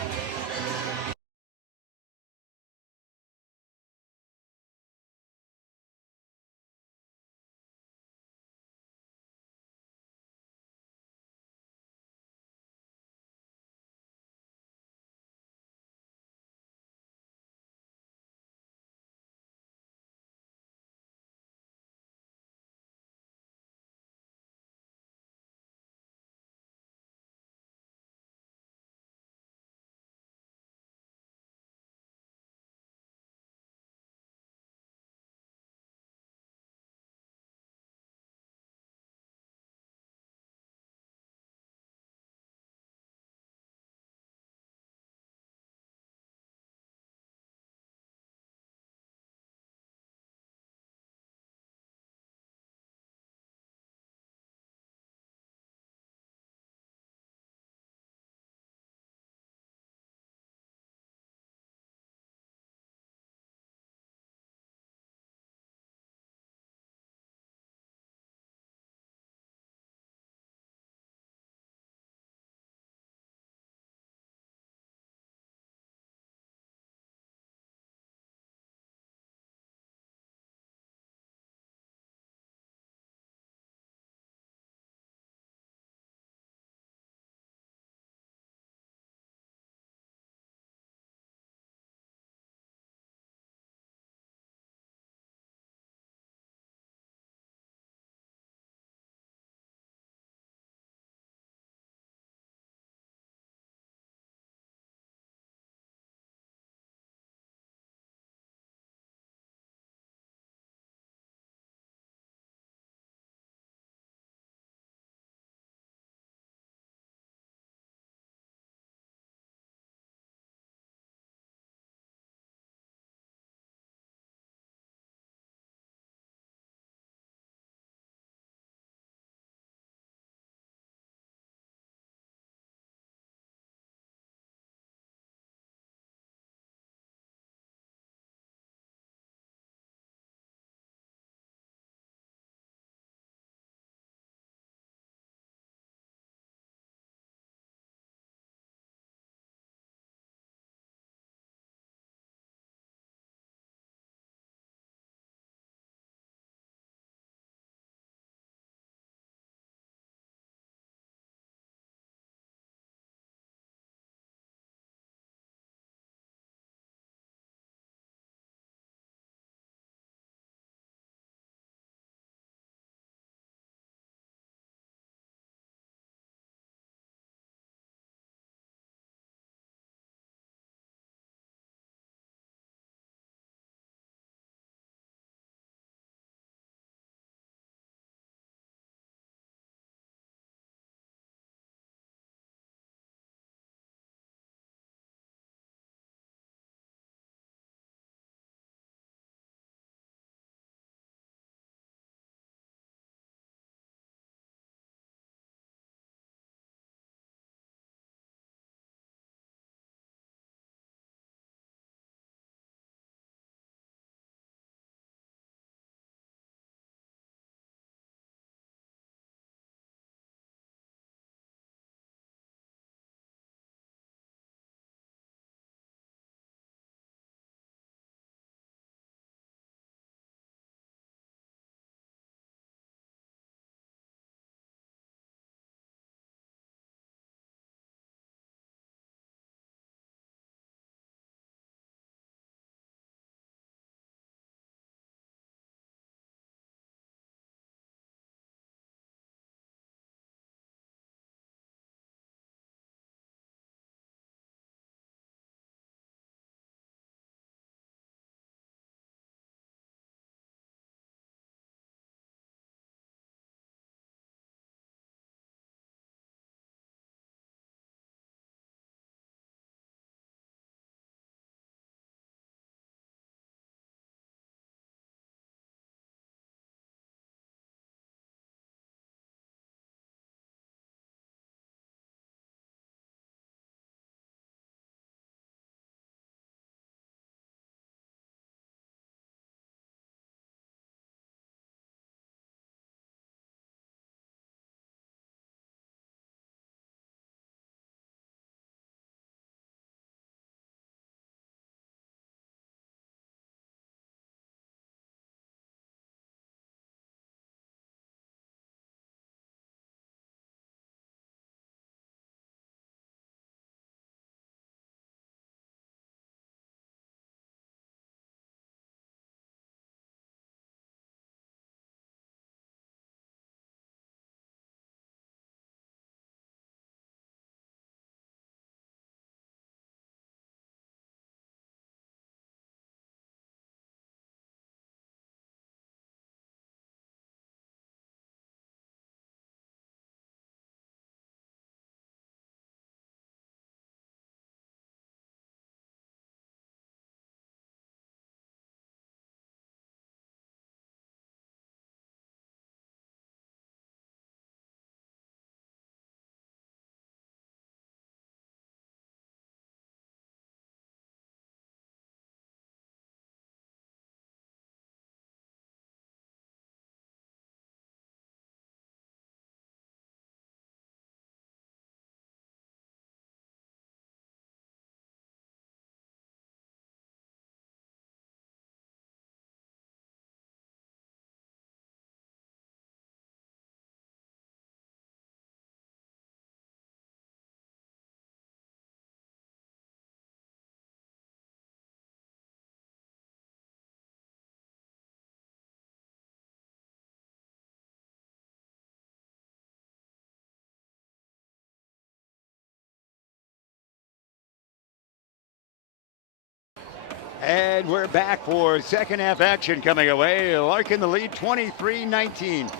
And we're back for second half action coming away. Larkin the lead, 23-19.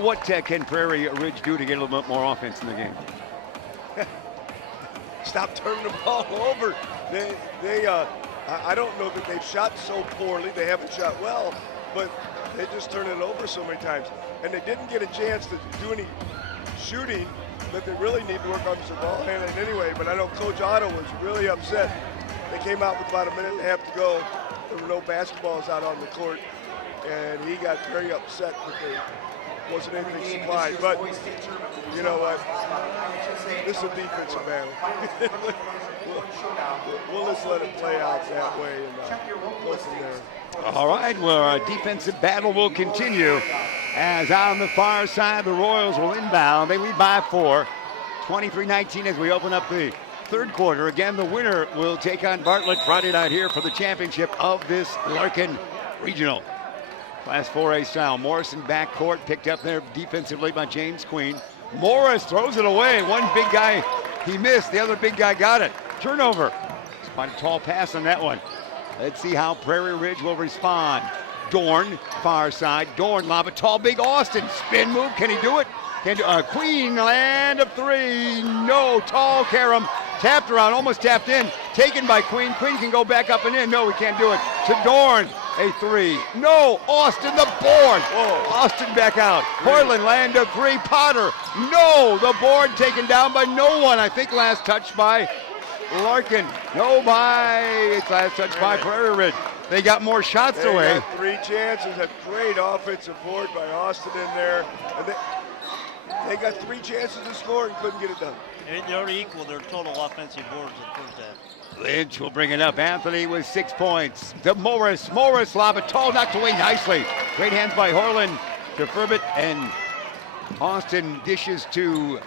What can Prairie Ridge do to get a little bit more offense in the game? Stop turning the ball over. I don't know that they've shot so poorly. They haven't shot well, but they just turn it over so many times. And they didn't get a chance to do any shooting that they really need to work on some ball handling anyway. But I know Coach Otto was really upset. They came out with about a minute and a half to go. There were no basketballs out on the court, and he got very upset that there wasn't anything supplied. But you know what? This is a defensive battle. we'll just let it play out that way and go from there. All right, well, our defensive battle will continue as on the far side, the Royals will inbound. They lead by 4, 23-19 as we open up the third quarter. Again, the winner will take on Bartlett Friday night here for the championship of this Larkin Regional. Class 4A style. Morrison backcourt, picked up there defensively by James Queen. Morris throws it away. One big guy, he missed. The other big guy got it. Turnover. It's quite a tall pass on that one. Let's see how Prairie Ridge will respond. Dorn, far side. Dorn, lob a tall, big Austin. Spin move. Can he do it? Queen, land of 3. No, tall Karam. Tapped around, almost tapped in. Taken by Queen. Queen can go back up and in. No, we can't do it. To Dorn, a 3. No, Austin, the board. Whoa. Austin back out. Portland, land of 3. Potter, no, the board taken down by no one. I think last touch by Larkin. No, it's last touch by Prairie Ridge. They got more shots away. They got 3 chances. A great offensive board by Austin in there. And they got 3 chances to score and couldn't get it done. They already equaled their total offensive boards in the first half. Lynch will bring it up. Anthony with 6 points. To Morris. Morris lob it tall, knocked away nicely. Great hands by Horland to Furbit, and Austin dishes to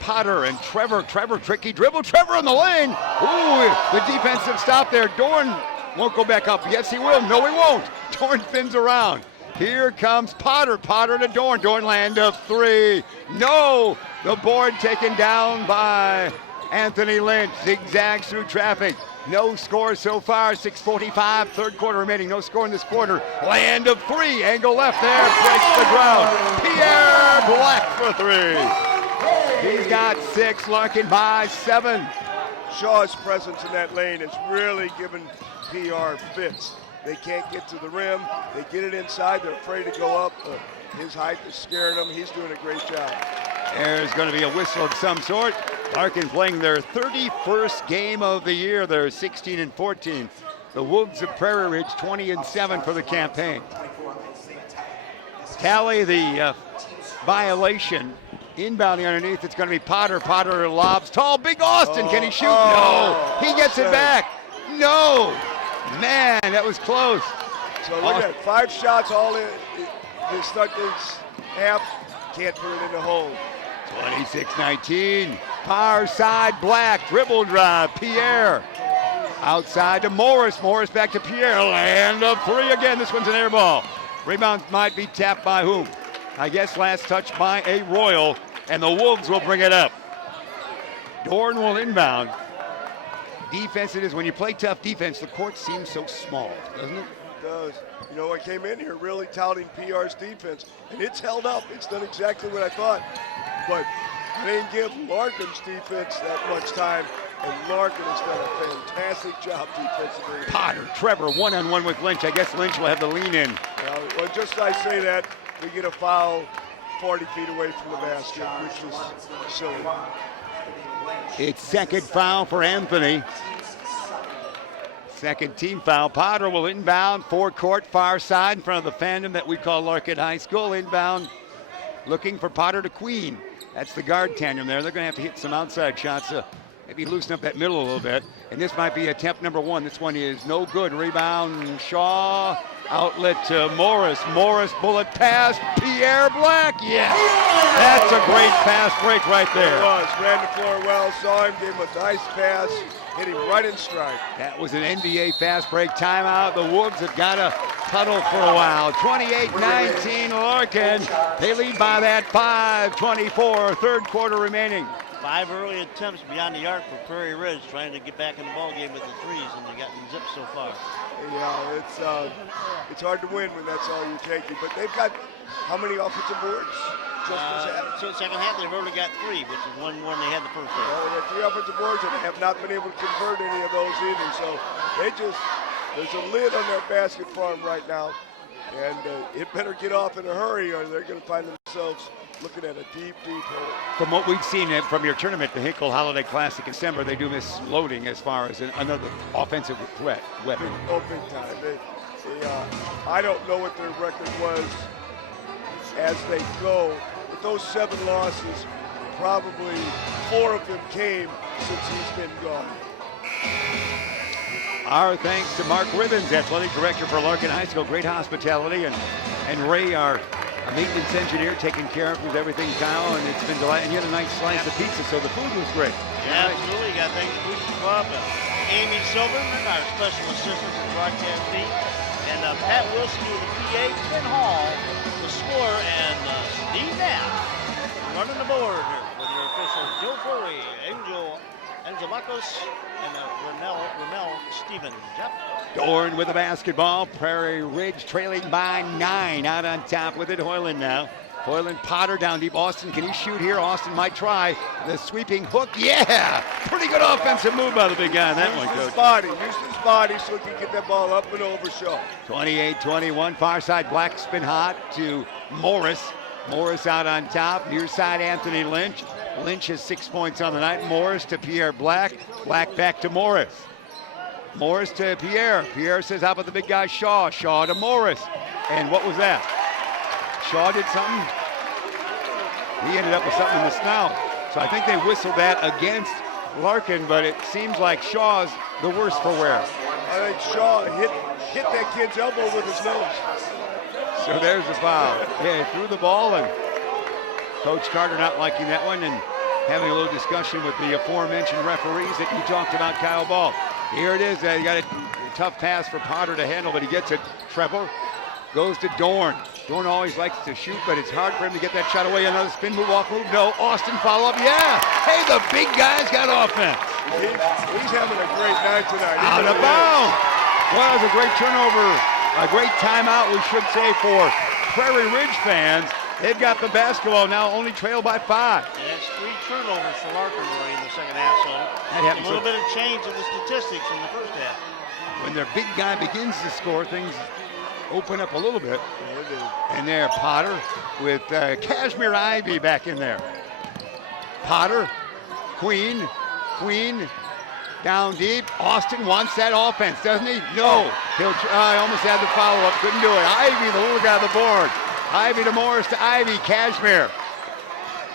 Potter and Trevor. Trevor, tricky dribble. Trevor in the lane. Ooh, the defensive stop there. Dorn won't go back up. Yes, he will. No, he won't. Dorn spins around. Here comes Potter. Potter to Dorn. Dorn land of 3. No, the board taken down by Anthony Lynch. Zigzags through traffic. No score so far. 6:45, third quarter remaining. No score in this quarter. Land of 3. Angle left there. Breaks the ground. Pierre Black for 3. He's got 6. Larkin by 7. Shaw's presence in that lane has really given PR fits. They can't get to the rim. They get it inside. They're afraid to go up. His height is scaring them. He's doing a great job. There's going to be a whistle of some sort. Larkin playing their 31st game of the year. They're 16-14. The Wolves of Prairie Ridge 20-7 for the campaign. Tally the violation. Inbounding underneath, it's going to be Potter. Potter lobs tall. Big Austin. Can he shoot? No. He gets it back. No. Man, that was close. So look at 5 shots all in. They start this half. Can't put it in the hole. 26-19. Far side, Black. Dribble drive. Pierre. Outside to Morris. Morris back to Pierre. Land of 3 again. This one's an air ball. Rebound might be tapped by whom? I guess last touch by a Royal. And the Wolves will bring it up. Dorn will inbound. Defense it is. When you play tough defense, the court seems so small, doesn't it? It does. You know, I came in here really touting PR's defense, and it's held up. It's done exactly what I thought. But I didn't give Larkin's defense that much time, and Larkin has done a fantastic job defensively. Potter, Trevor, one-on-one with Lynch. I guess Lynch will have the lean in. Well, just as I say that, we get a foul 40 feet away from the basket, which is silly. It's second foul for Anthony. Second team foul. Potter will inbound, forecourt, far side in front of the fandom that we call Larkin High School. Inbound, looking for Potter to Queen. That's the guard tandem there. They're going to have to hit some outside shots, maybe loosen up that middle a little bit. And this might be attempt number 1. This one is no good. Rebound, Shaw. Outlet to Morris. Morris, bullet pass. Pierre Black. Yes. That's a great pass break right there. It was. Ran the floor well. Saw him. Gave him a nice pass. Hit him right in stride. That was an NBA fast break timeout. The Wolves have got to huddle for a while. 28-19 Larkin. They lead by that 5:24. Third quarter remaining. 5 early attempts beyond the arc for Prairie Ridge, trying to get back in the ball game with the threes, and they gotten zipped so far. Yeah, it's hard to win when that's all you're taking. But they've got how many offensive boards? Just this half? So second half, they've already got 3, which is one more than they had the first half. Well, they got 3 offensive boards, and they have not been able to convert any of those either. So there's a lid on their basket farm right now, and it better get off in a hurry, or they're going to find themselves looking at a deep, deep hole. From what we've seen from your tournament, the Hinkle Holiday Classic in December, they do miss loading as far as another offensive threat weapon. Big time. I don't know what their record was as they go, but those 7 losses, probably 4 of them came since he's been gone. Our thanks to Mark Ribbons, Athletic Director for Larkin High School. Great hospitality, and Ray, our maintenance engineer, taking care of everything, Kyle, and it's been delightful. And you had a nice slice of pizza, so the food was great. Yeah, absolutely. Got thanks to Booster Club, Amy Silverman, our special assistant for broadcast team, and Pat Wilson with the PA, Tim Hall, the scorer, and Steve Knapp running the board here with your officials Joe Flurry, Angelakos, and Ramel Stephen. Jeff? Dorn with the basketball. Prairie Ridge trailing by 9. Out on top with it. Hoyland now. Hoyland, Potter down deep. Austin, can he shoot here? Austin might try. The sweeping hook. Yeah! Pretty good offensive move by the big guy on that one, Coach. Used his body so he can get that ball up and over Shaw. 28-21. Far side, Black spin hot to Morris. Morris out on top. Near side, Anthony Lynch. Lynch has 6 points on the night. Morris to Pierre Black. Black back to Morris. Morris to Pierre. Pierre says, how about the big guy Shaw? Shaw to Morris. And what was that? Shaw did something? He ended up with something in the snout. So I think they whistled that against Larkin, but it seems like Shaw's the worst for wear. I think Shaw hit that kid's elbow with his nose. So there's the foul. Yeah, he threw the ball, and Coach Carter not liking that one and having a little discussion with the aforementioned referees that you talked about, Kyle Ball. Here it is. He got a tough pass for Potter to handle, but he gets it. Treble goes to Dorn. Dorn always likes to shoot, but it's hard for him to get that shot away. Another spin move, off move. No. Austin follow up. Yeah. Hey, the big guy's got offense. He's having a great night tonight. Out of bounds. Well, it was a great turnover. A great timeout, we should say, for Prairie Ridge fans. They've got the basketball now, only trailed by 5. And that's 3 turnovers for Larkin in the second half. So a little bit of change in the statistics in the first half. When their big guy begins to score, things open up a little bit. And there, Potter with Kashmir Ivy back in there. Potter, Queen, down deep. Austin wants that offense, doesn't he? No. I almost had the follow-up, couldn't do it. Ivy, the little guy on the board. Ivy to Morris to Ivy, Kashmir.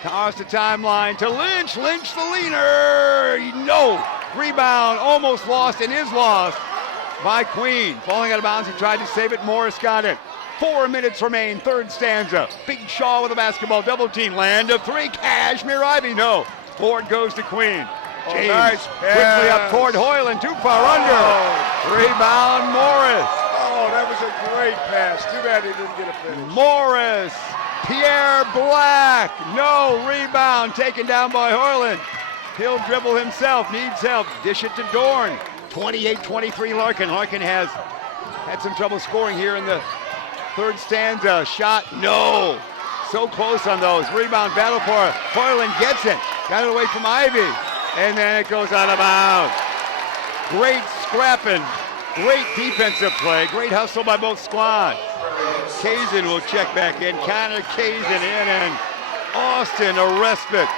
Toss the timeline to Lynch. Lynch the leaner. No. Rebound almost lost and is lost by Queen. Falling out of bounds, he tried to save it. Morris got it. 4 minutes remain, third stanza. Big Shaw with the basketball, double team. Land of 3, Kashmir Ivy. No. Board goes to Queen. James nice quickly up toward Hoyland. Too far under. Rebound Morris. Oh, that was a great pass. Too bad he didn't get a finish. Morris. Pierre Black. No. Rebound taken down by Hoyland. He'll dribble himself. Needs help. Dish it to Dorn. 28-23 Larkin. Larkin has had some trouble scoring here in the third stanza. Shot. No. So close on those. Rebound battle for Hoyland. Gets it. Got it away from Ivy. And then it goes out of bounds. Great scrapping. Great defensive play. Great hustle by both squads. Kazin will check back in. Connor Kazin in, and Austin a respite.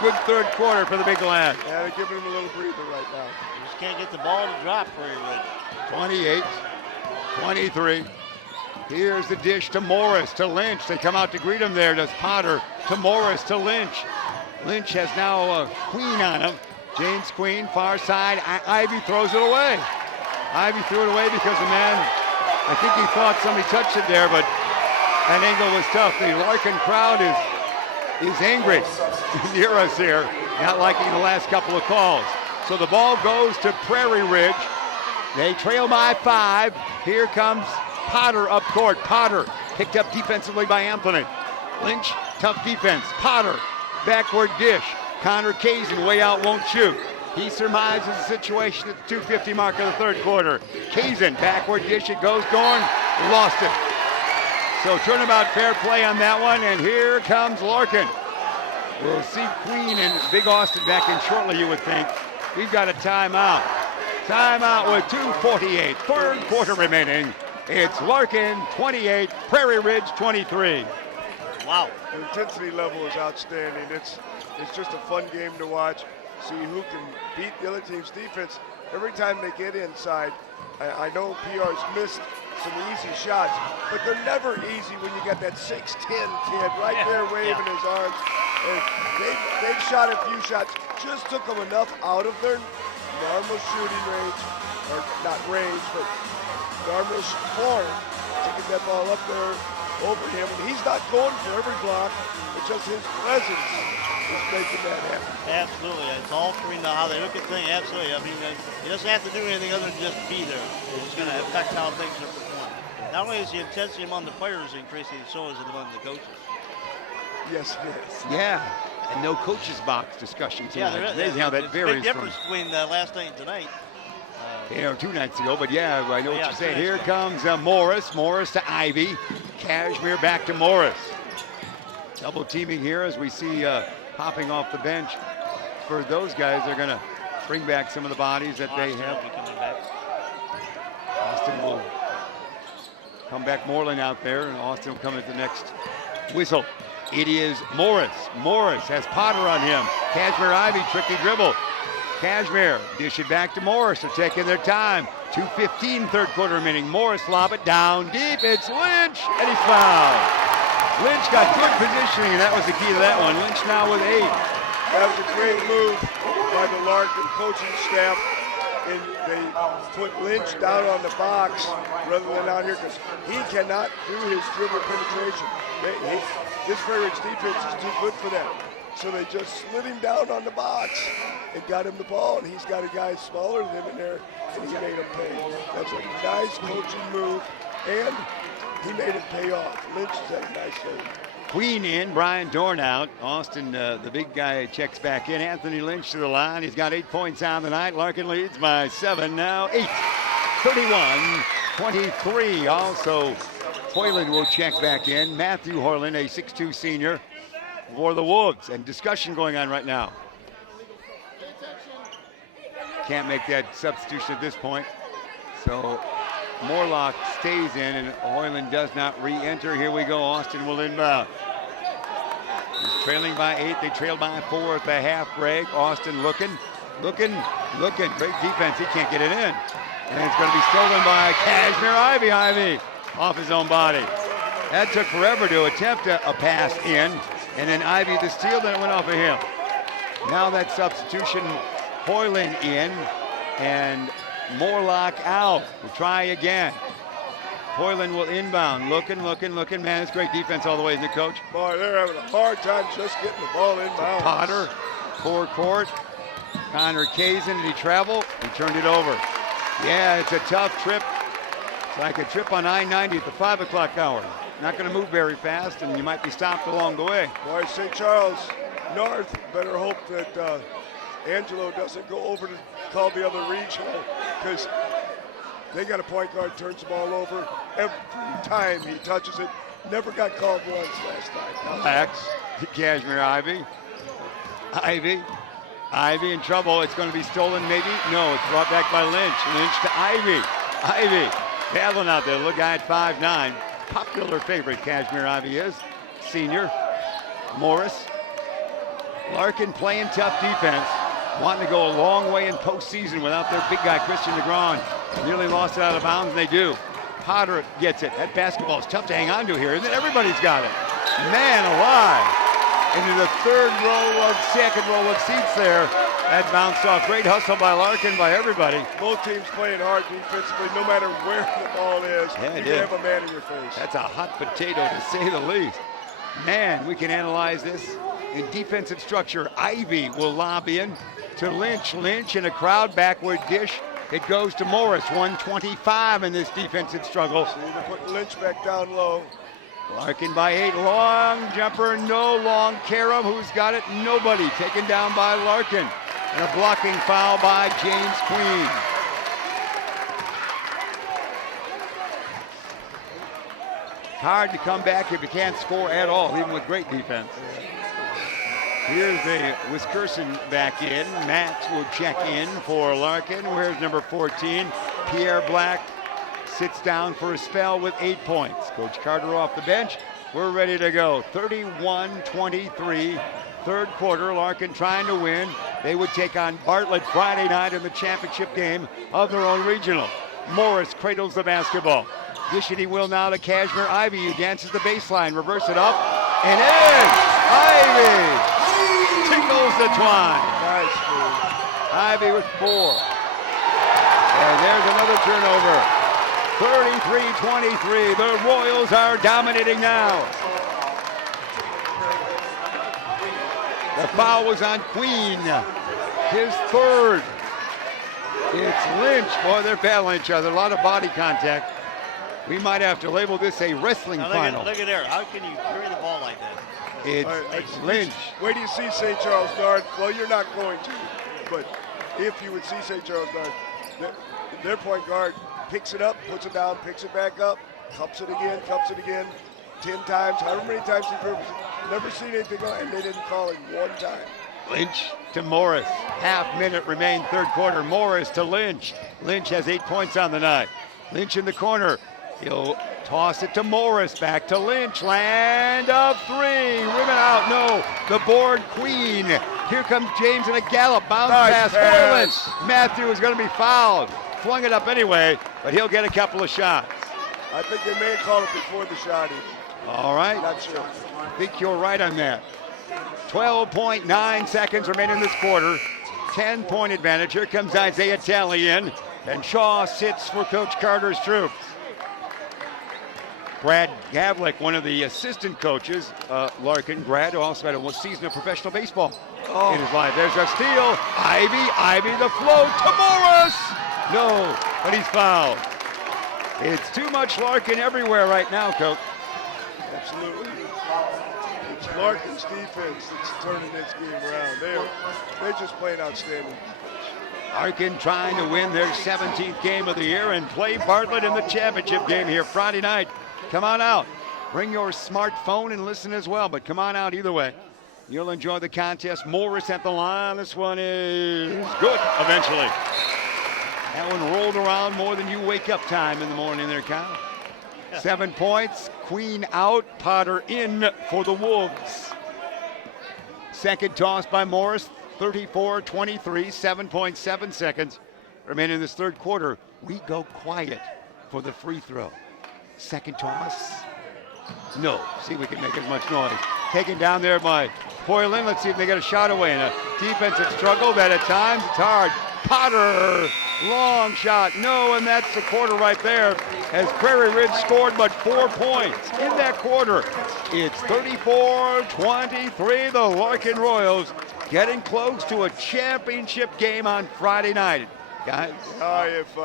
Good third quarter for the big lad. Yeah, they're giving him a little breather right now. You just can't get the ball to drop Prairie Ridge. 28-23. Here's the dish to Morris, to Lynch. They come out to greet him there. Does Potter to Morris, to Lynch. Lynch has now a Queen on him. James Queen, far side. Ivy throws it away. Ivy threw it away because the man, I think he thought somebody touched it there, but that angle was tough. The Larkin crowd is angry near us here, not liking the last couple of calls. So the ball goes to Prairie Ridge. They trail by 5. Here comes Potter up court. Potter picked up defensively by Anthony. Lynch, tough defense. Potter, backward dish. Connor Kazin way out, won't shoot. He surmises the situation at the 2:50 mark of the third quarter. Kazin, backward dish, it goes, Dorn, lost it. So turnabout fair play on that one, and here comes Larkin. We'll see Queen and Big Austin back in shortly, you would think. We've got a timeout. Timeout with 2:48, third quarter remaining. It's Larkin 28, Prairie Ridge 23. Wow. The intensity level is outstanding. It's just a fun game to watch. See who can beat the other team's defense. Every time they get inside, I know PR's missed some easy shots, but they're never easy when you got that 6'10" kid right there waving his arms. And they've shot a few shots, just took them enough out of their normal shooting range, or not range, but normal form to get that ball up there over him. And he's not going for every block, but just his presence is making that happen. Absolutely. It's altering how they look at things. Absolutely. I mean, he doesn't have to do anything other than just be there. It's going to affect how things are performed. Not only is the intensity among the players increasing, so is it among the coaches. Yes, it is. Yeah, and no coaches box discussion tonight. Yeah, there is. It's amazing how that varies. Big difference between last night and tonight. 2 nights ago, but yeah, I know what you're saying. 2 Here nights ago. comes Morris to Ivy. Cashmere back to Morris. Double teaming here as we see popping off the bench. For those guys, they're going to bring back some of the bodies that they Austin have. will be coming back. Austin will come back. Moreland out there, and Austin will come at the next whistle. It is Morris. Morris has Potter on him. Cashmere Ivy, tricky dribble. Cashmere dish it back to Morris. They're taking their time. 2:15 third quarter remaining. Morris lob it down deep. It's Lynch, and he's fouled. Lynch got good positioning, and that was the key to that one. Lynch now with 8. That was a great move by the Larkin coaching staff. And they put Lynch down on the box rather than out here because he cannot do his dribble penetration. This Prairie Ridge defense is too good for that. So they just slid him down on the box and got him the ball, and he's got a guy smaller than him in there, and he made him pay. That's a nice coaching move, and he made it pay off. Lynch is a nice save. Queen in, Brian Dorn out. Austin, the big guy, checks back in. Anthony Lynch to the line. He's got 8 points on the night. Larkin leads by 7 now. 8, 31-23. Also, Hoyland will check back in. Matthew Hoyland, a 6'2 senior for the Wolves. And discussion going on right now. Can't make that substitution at this point. So Morlock stays in, and Hoyland does not re-enter. Here we go. Austin will inbound. He's trailing by 8. They trailed by 4 at the half break. Austin looking. Great defense. He can't get it in. And it's going to be stolen by Cashmere Ivy. Ivy off his own body. That took forever to attempt a pass in. And then Ivy the steal, then it went off of him. Now that substitution, Hoyland in and Morlock out. We'll try again. Hoyland will inbound. Looking. Man, it's great defense all the way, isn't it, Coach? Boy, they're having a hard time just getting the ball inbound. Potter, forecourt. Connor Kazin, did he travel? He turned it over. Yeah, it's a tough trip. It's like a trip on I-90 at the 5 o'clock hour. Not going to move very fast, and you might be stopped along the way. Boy, St. Charles North better hope that Angelo doesn't go over to call the other regional, because they got a point guard, turns the ball over every time he touches it. Never got called once last night. Back to Cashmere Ivy. Ivy in trouble. It's going to be stolen maybe. No, it's brought back by Lynch. Lynch to Ivy. Battling out there. Look guy at 5'9". Popular favorite, Cashmere Ivy is. Senior. Morris. Larkin playing tough defense. Wanting to go a long way in postseason without their big guy, Christian Legrand. Nearly lost it out of bounds, and they do. Potter gets it. That basketball is tough to hang on to here, and then everybody's got it. Man alive. Into the second row of seats there. That bounced off. Great hustle by Larkin, by everybody. Both teams playing hard defensively, no matter where the ball is. Yeah, you can have a man in your face. That's a hot potato, to say the least. Man, we can analyze this in defensive structure. Ivy will lob in to Lynch. Lynch in a crowd backward dish. It goes to Morris. 125 in this defensive struggle. See, they put Lynch back down low. Larkin by 8, long jumper, no long. Karam, who's got it? Nobody. Taken down by Larkin. And a blocking foul by James Queen. It's hard to come back if you can't score at all, even with great defense. Here's the Wisconsin back in. Max will check in for Larkin. Where's number 14? Pierre Black sits down for a spell with 8 points. Coach Carter off the bench. We're ready to go. 31-23, third quarter. Larkin trying to win. They would take on Bartlett Friday night in the championship game of their own regional. Morris cradles the basketball. Dish it he will now to Cashmere Ivy, who dances the baseline. Reverse it up and in. Ivy tickles the twine. Nice move. Ivy with 4. And there's another turnover. 33-23. The Royals are dominating now. The foul was on Queen. His third. It's Lynch. Boy, they're battling each other. A lot of body contact. We might have to label this a wrestling final. Look at there. How can you carry the ball like that? It's Lynch. Wait till you see St. Charles guard. Well, you're not going to. But if you would see St. Charles guard, their point guard picks it up, puts it down, picks it back up, cups it again, 10 times, however many times he dribbles it. Never seen anything on it, and they didn't call it one time. Lynch to Morris. Half minute remained third quarter. Morris to Lynch. Lynch has 8 points on the night. Lynch in the corner. He'll toss it to Morris. Back to Lynch. Land of 3. Women out. No. The board Queen. Here comes James in a gallop. Bounce pass. Hoyland. Matthew is going to be fouled. Flung it up anyway, but he'll get a couple of shots. I think they may have called it before the shot. All right. Not sure. I think you're right on that. 12.9 seconds remain in this quarter. 10-point advantage. Here comes Isaiah Talley in, and Shaw sits for Coach Carter's troops. Brad Gavlik, one of the assistant coaches, Larkin grad, who also had a season of professional baseball in his life. There's a steal. Ivy the float to Morris. No, but he's fouled. It's too much Larkin everywhere right now, Coach. Absolutely. It's Larkin's defense that's turning this game around. They're just playing outstanding. Larkin trying to win their 17th game of the year and play Bartlett in the championship game here Friday night. Come on out. Bring your smartphone and listen as well, but come on out either way. You'll enjoy the contest. Morris at the line. This one is good eventually. That one rolled around more than you wake up time in the morning there, Kyle. 7 points. Queen out. Potter in for the Wolves. Second toss by Morris. 34-23. 7.7 seconds remain in this third quarter. We go quiet for the free throw. Second toss. No. See if we can make as much noise. Taken down there by Hoyland. Let's see if they get a shot away. And a defensive struggle that at times it's hard. Potter, long shot, no, and that's the quarter right there as Prairie Ridge scored but 4 points in that quarter. It's 34-23, the Larkin Royals getting close to a championship game on Friday night. Guys? If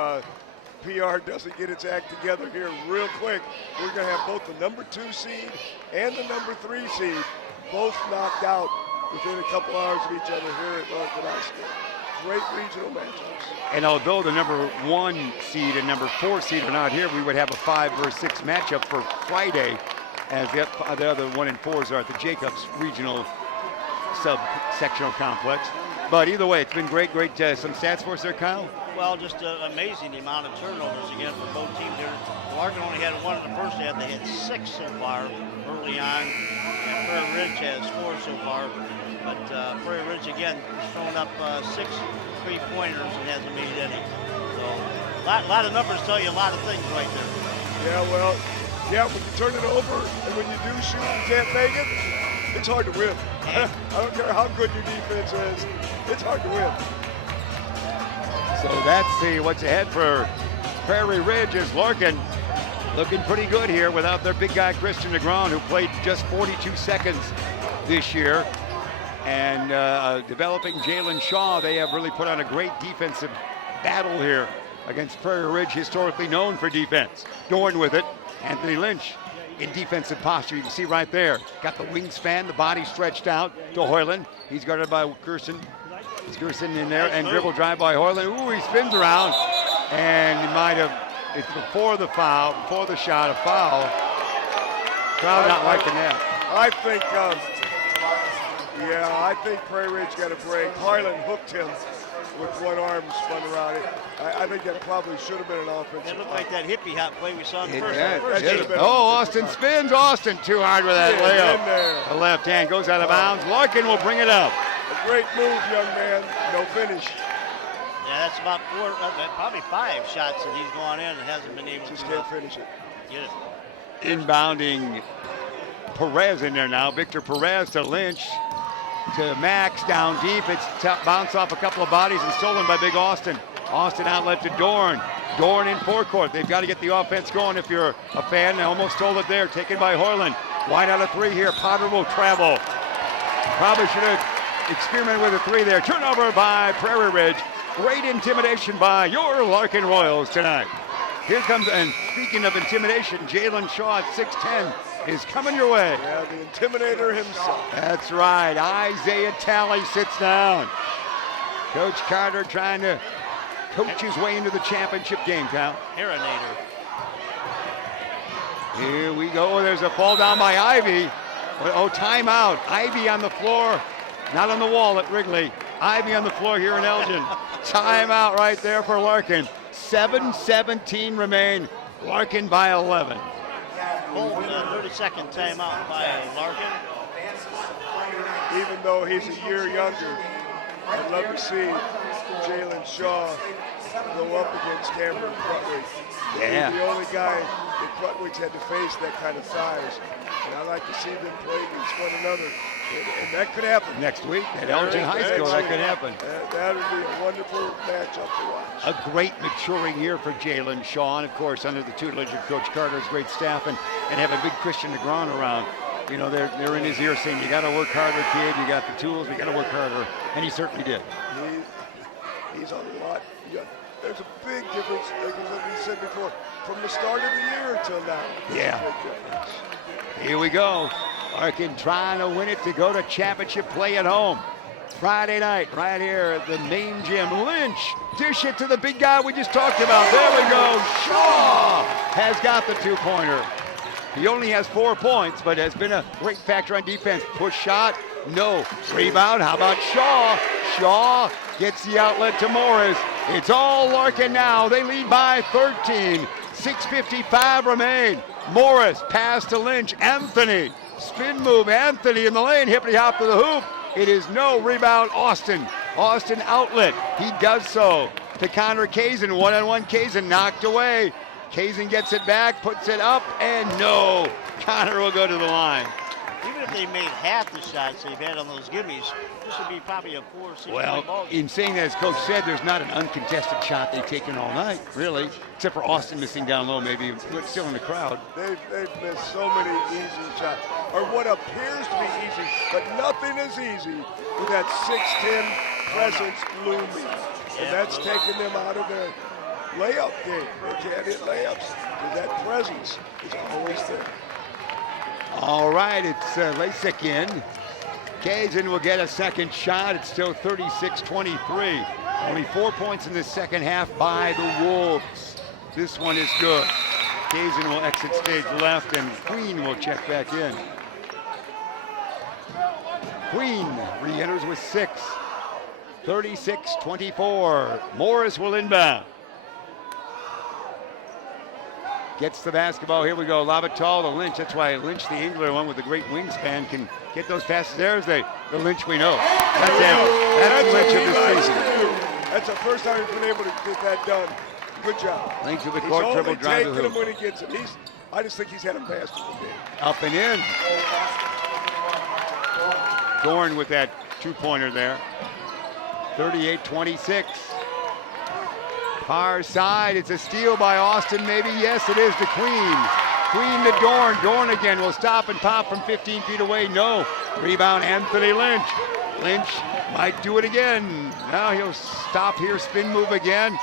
PR doesn't get its act together here real quick, we're going to have both the number 2 seed and the number 3 seed both knocked out within a couple hours of each other here at Larkin High School. Great regional matchups. And although the number 1 seed and number 4 seed are not here, we would have a 5 versus 6 matchup for Friday, as the other 1 and 4s are at the Jacobs Regional Sub-Sectional Complex. But either way, it's been great. Some stats for us there, Kyle? Well, just amazing the amount of turnovers again for both teams here. Larkin only had 1 in the first half. They had 6 so far early on, and Prairie Ridge has 4 so far. But Prairie Ridge, again, is throwing up 6 3-pointers and hasn't made any. So a lot of numbers tell you a lot of things right there. Yeah, when you turn it over and when you do shoot and can't make it, it's hard to win. I don't care how good your defense is, it's hard to win. So that's what's ahead for Prairie Ridge is Larkin looking pretty good here without their big guy Christian Negron, who played just 42 seconds this year. And developing Jalen Shaw, they have really put on a great defensive battle here against Prairie Ridge, historically known for defense. Dorn with it, Anthony Lynch. Yeah, in defensive posture. You can see right there. Got the wingspan, the body stretched out to Hoyland. He's guarded by Gerson. It's Gerson in there, and dribble drive by Hoyland. Ooh, he spins around, and he might have, it's before the foul, before the shot, a foul. Crowd not liking that. I think, I think Prairie Ridge got a break. Hoyland hooked him with one arm spun around it. I think that probably should have been an offensive. It looked like that hippie hop play we saw in the first game. Oh, Austin spins. Austin too hard with that layup. The left hand goes out of bounds. Larkin will bring it up. A great move, young man. No finish. Yeah, that's about probably 5 shots that he's gone in and hasn't been able Just to can't finish it. get it. Inbounding Perez in there now. Victor Perez to Lynch. To Max down deep. It's bounced off a couple of bodies and stolen by Big Austin. Austin outlet to Dorn. Dorn in forecourt. They've got to get the offense going if you're a fan. They almost stole it there. Taken by Hoyland. Wide out of 3 here. Potter will travel. Probably should have experimented with a 3 there. Turnover by Prairie Ridge. Great intimidation by your Larkin Royals tonight. Here comes, and speaking of intimidation, Jalen Shaw at 6'10". is coming your way. Yeah, the intimidator himself. That's right. Isaiah Talley sits down. Coach Carter trying to coach his way into the championship game, Cal. Herinator. Here we go. There's a fall down by Ivy. Oh, timeout. Ivy on the floor. Not on the wall at Wrigley. Ivy on the floor here in Elgin. Timeout right there for Larkin. 7:17 remain. Larkin by 11. Full 30-second timeout by Larkin. Even though he's a year younger, I'd love to see Jalen Shaw go up against Cameron Crutwig. Yeah. He's the only guy that Crutwig's had to face that kind of size. And I like to see them play against one another. And that could happen. Next week at Elgin High School, that could happen. That would be a wonderful matchup to watch. A great maturing year for Jalen Shaw, and of course under the tutelage of Coach Carter's great staff, and having big Christian DeGron around. You know, they're in his ear saying, you got to work harder, kid. You got the tools. You got to work harder, and he certainly did. He's a lot. There's a big difference, like we said before, from the start of the year until now. Yeah. Here we go. Larkin trying to win it to go to championship play at home. Friday night, right here at the main gym. Lynch, dish it to the big guy we just talked about. There we go. Shaw has got the 2-pointer. He only has 4 points, but has been a great factor on defense. Push shot, no. Rebound, how about Shaw? Shaw gets the outlet to Morris. It's all Larkin now. They lead by 13. 6:55 remain. Morris, pass to Lynch. Anthony, spin move. Anthony in the lane, hippity hop to the hoop. It is no rebound. Austin outlet. He does so to Connor Kazin. One-on-one Kazin knocked away. Kazin gets it back, puts it up, and no. Connor will go to the line. Even if they made half the shots they've had on those gimmies, this would be probably a 4-6 Well, ball game. in saying that, as Coach said, there's not an uncontested shot they've taken all night, really, except for Austin missing down low, maybe, but still in the crowd. They've missed so many easy shots, or what appears to be easy, but nothing is easy with that 6'10" presence looming. And that's taken them out of the layup game. They can't hit layups because that presence is always there. All right, it's Lasik in. Kazin will get a second shot. It's still 36-23. Only 4 points in the second half by the Wolves. This one is good. Kazin will exit stage left, and Queen will check back in. Queen re-enters with 6. 36-24. Morris will inbound. Gets the basketball. Here we go. Labatall to Lynch. That's why Lynch, the Engler one with the great wingspan, can get those passes. There's the Lynch we know. That's him. That's Lynch of the season. That's the first time he's been able to get that done. Good job. Lynch with the court dribble drive to He's only taking him hoop. when he gets him. I just think he's had a basketball game. Up and in. Dorn with that 2-pointer there. 38-26. Far side, it's a steal by Austin, maybe. Yes, it is to Queen. Queen to Dorn. Dorn again will stop and pop from 15 feet away. No. Rebound, Anthony Lynch. Lynch might do it again. Now he'll stop here, spin move again.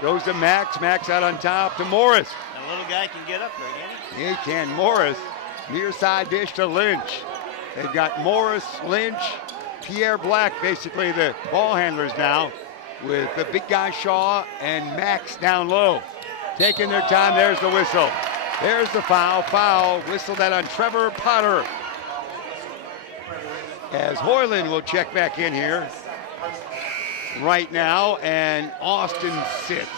Goes to Max. Max out on top to Morris. The little guy can get up there, can he? He can. Morris, near side dish to Lynch. They've got Morris, Lynch, Pierre Black, basically the ball handlers now, with the big guy Shaw and Max down low. Taking their time, there's the whistle. There's the foul, whistle that on Trevor Potter. As Hoyland will check back in here right now, and Austin sits.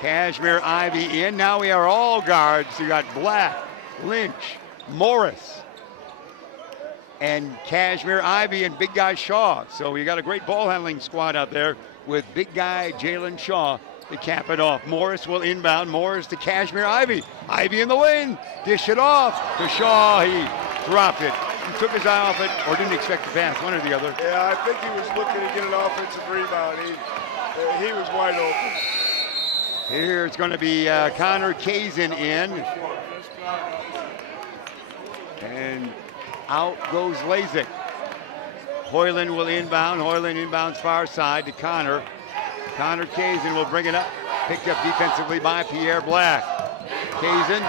Kashmir Ivy in. Now we are all guards. You got Black, Lynch, Morris, and Kashmir Ivy and big guy Shaw. So we got a great ball handling squad out there with big guy Jalen Shaw to cap it off. Morris will inbound. Morris to Kashmir Ivy. Ivy in the lane. Dish it off to Shaw. He dropped it. He took his eye off it or didn't expect to pass, one or the other. Yeah, I think he was looking to get an offensive rebound. He was wide open. Here it's going to be Connor Kazin in. And out goes Lazick. Hoyland will inbound. Hoyland inbounds far side to Connor. Connor Kazin will bring it up. Picked up defensively by Pierre Black. Kazin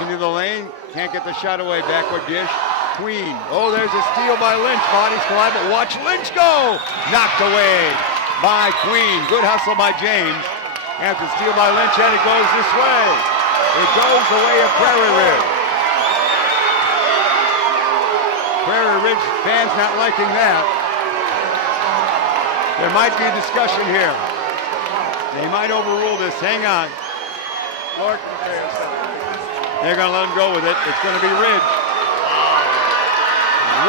into the lane. Can't get the shot away. Backward dish. Queen. Oh, there's a steal by Lynch. Bodies collide, but watch Lynch go. Knocked away by Queen. Good hustle by James. After steal by Lynch, and it goes this way. It goes the way of Prairie Ridge. Prairie Ridge fans not liking that. There might be a discussion here. They might overrule this. Hang on. Larkin fans. They're going to let him go with it. It's going to be Ridge.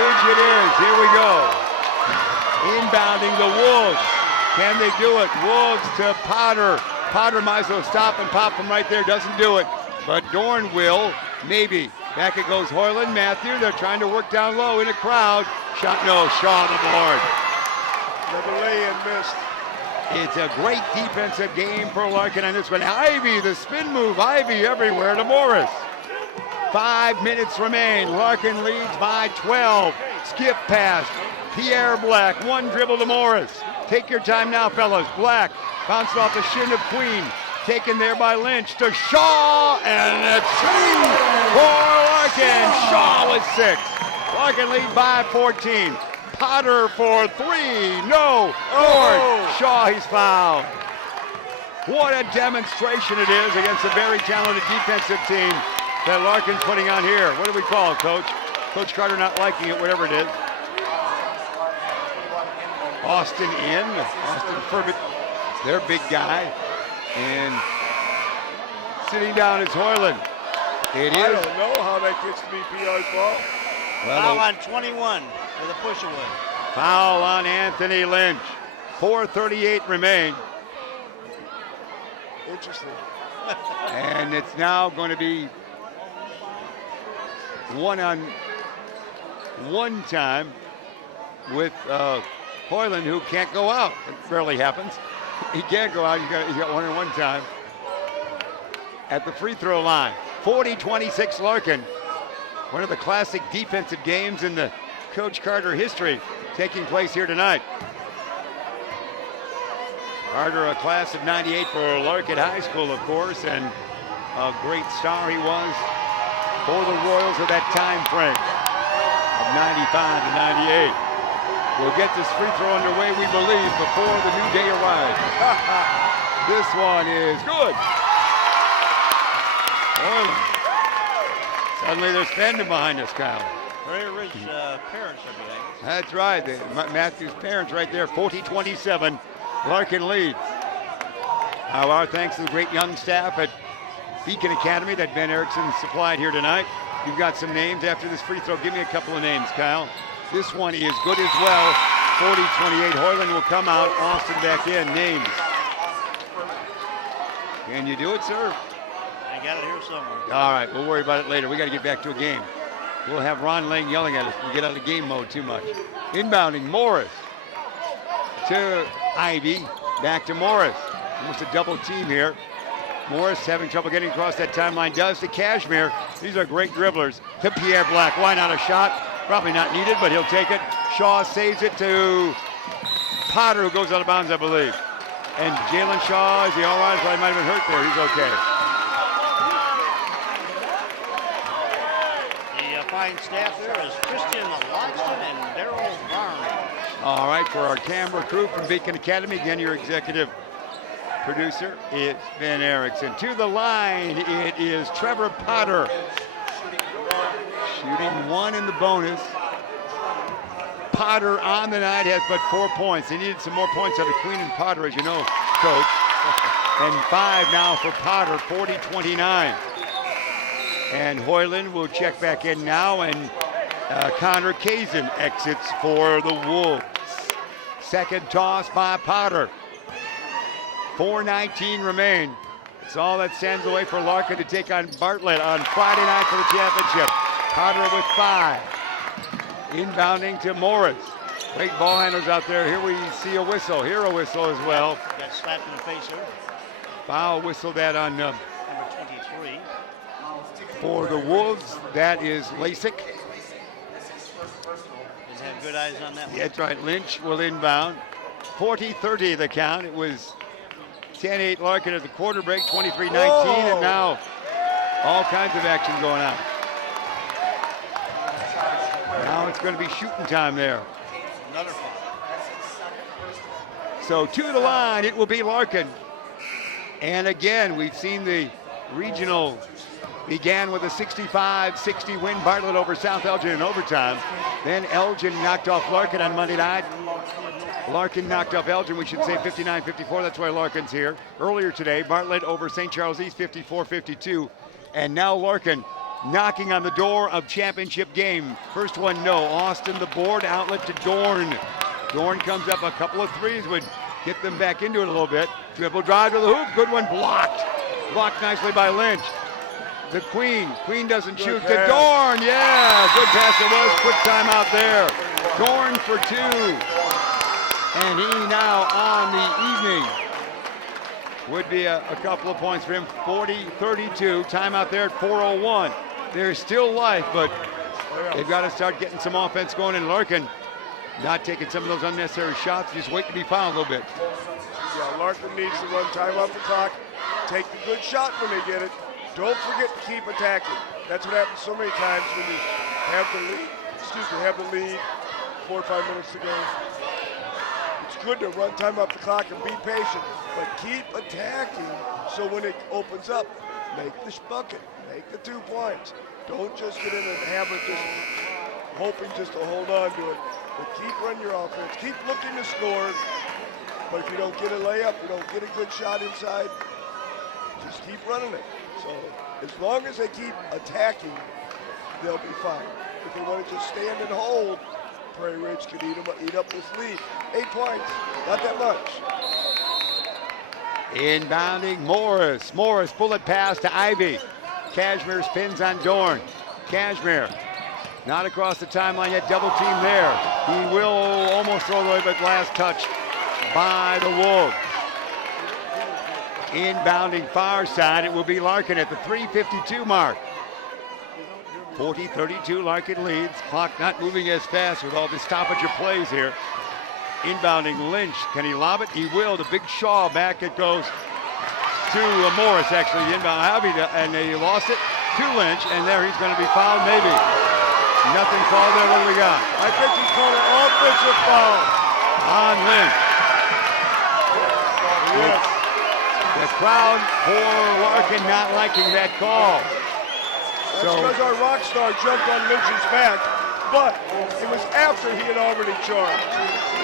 Ridge it is. Here we go. Inbounding the Wolves. Can they do it? Wolves to Potter. Potter might as well stop and pop from right there. Doesn't do it. But Dorn will. Maybe. Back it goes Hoyland. Matthew. They're trying to work down low in a crowd. Shot no. Shaw on the board. The lay-in missed. It's a great defensive game for Larkin on this one. Ivy, the spin move. Ivy everywhere to Morris. 5 minutes remain. Larkin leads by 12. Skip pass. Pierre Black. One dribble to Morris. Take your time now, fellas. Black bounced off the shin of Queen. Taken there by Lynch to Shaw. And a two for Larkin. Shaw with 6. Larkin lead by 14. Potter for 3. No. Oh. Shaw, he's fouled. What a demonstration it is against a very talented defensive team that Larkin's putting on here. What do we call it, Coach? Coach Carter not liking it, whatever it is. Austin in. Austin Furbett, their big guy. And sitting down is Hoyland. It is. I don't know how that gets to be PR's ball. Foul on 21 for the push away. Foul on Anthony Lynch. 4:38 remain. Interesting. And it's now going to be 1-on-1 time with Hoyland, who can't go out. It rarely happens. He can't go out. He's got 1-on-1 time at the free throw line. 40-26 Larkin. One of the classic defensive games in the Coach Carter history taking place here tonight. Carter, a class of '98 for Larkin High School, of course, and a great star he was for the Royals of that time frame of 95 to 98. We'll get this free throw underway, we believe, before the new day arrives. This one is good. Hoyland. Suddenly there's fandom behind us, Kyle. Very rich parents are behind. That's right. Matthew's parents right there. 40-27. Larkin leads. Our thanks to the great young staff at Beacon Academy that Ben Erickson supplied here tonight. You've got some names after this free throw. Give me a couple of names, Kyle. This one is good as well. 40-28. Hoyland will come out. Austin back in. Names. Can you do it, sir? I got it here somewhere. All right, we'll worry about it later. We got to get back to a game. We'll have Ron Lang yelling at us if we get out of game mode too much. Inbounding Morris to Ivy. Back to Morris. Almost a double team here. Morris having trouble getting across that timeline. Does to Kashmir. These are great dribblers. To Pierre Black. Why not a shot? Probably not needed, but he'll take it. Shaw saves it to Potter, who goes out of bounds, I believe. And Jalen Shaw, is he all right? I might have been hurt there. He's okay. The fine staff there is Christian Longston and Daryl Barnes. All right, for our camera crew from Beacon Academy, again, your executive producer is Ben Erickson. To the line, it is Trevor Potter. Shooting 1 in the bonus. Potter on the night has but 4 points. They needed some more points out of Queen and Potter, as you know, Coach. And 5 now for Potter, 40-29. And Hoyland will check back in now, and Connor Kazin exits for the Wolves. Second toss by Potter. 4:19 remain. It's all that stands away for Larkin to take on Bartlett on Friday night for the championship. Potter with 5. Inbounding to Morris. Great ball handlers out there. Here we see a whistle. Here a whistle as well. Got slapped in the face here. Foul whistle that on Number 23. for the Wolves. That is Lasik. Didn't have good eyes on that one. That's right. Lynch will inbound. 40-30 the count. It was 10-8 Larkin at the quarter break, 23-19, and now all kinds of action going on. Now it's going to be shooting time there. Another foul. So to the line, it will be Larkin. And again, we've seen the regional began with a 65-60 win, Bartlett over South Elgin in overtime. Then Elgin knocked off Larkin on Monday night. Larkin knocked off Elgin, we should say 59-54, that's why Larkin's here. Earlier today, Bartlett over St. Charles East, 54-52. And now Larkin knocking on the door of championship game. First one, no. Austin, the board, outlet to Dorn. Dorn comes up, a couple of threes would get them back into it a little bit. Dribble drive to the hoop, good one, blocked. Blocked nicely by Lynch. The Queen doesn't shoot. To Dorn, yeah, good pass it was. Quick timeout there. Dorn for 2. And he now on the evening. Would be a couple of points for him. 40-32. Timeout there at 4:01. There's still life, but they've got to start getting some offense going in. Larkin not taking some of those unnecessary shots. Just wait to be fouled a little bit. Yeah, Larkin needs to run time off the clock. Take the good shot when they get it. Don't forget to keep attacking. That's what happens so many times when you have the lead, 4 or 5 minutes to go. It's good to run time off the clock and be patient, but keep attacking so when it opens up, make the bucket, make the 2 points. Don't just get in a habit just hoping just to hold on to it, but keep running your offense. Keep looking to score, but if you don't get a layup, you don't get a good shot inside, just keep running it. So as long as they keep attacking, they'll be fine. If they want to just stand and hold, Prairie Ridge could eat up this lead. 8 points, not that much. Inbounding Morris. Morris, bullet pass to Ivy. Cashmere spins on Dorn. Cashmere not across the timeline yet, double team there. He will almost throw it away, but last touch by the Wolves. Inbounding far side, it will be Larkin at the 3:52 mark. 40-32, Larkin leads. Clock not moving as fast with all the stoppage of plays here. Inbounding Lynch, can he lob it? He will, the big Shaw back it goes to Morris actually, the inbound, and they lost it to Lynch, and there he's gonna be fouled maybe. Nothing called there, what do we got? I think he's called an offensive foul on Lynch. Yes. The crowd for Larkin not liking that call. That's because our rock star jumped on Lynch's back, but it was after he had already charged.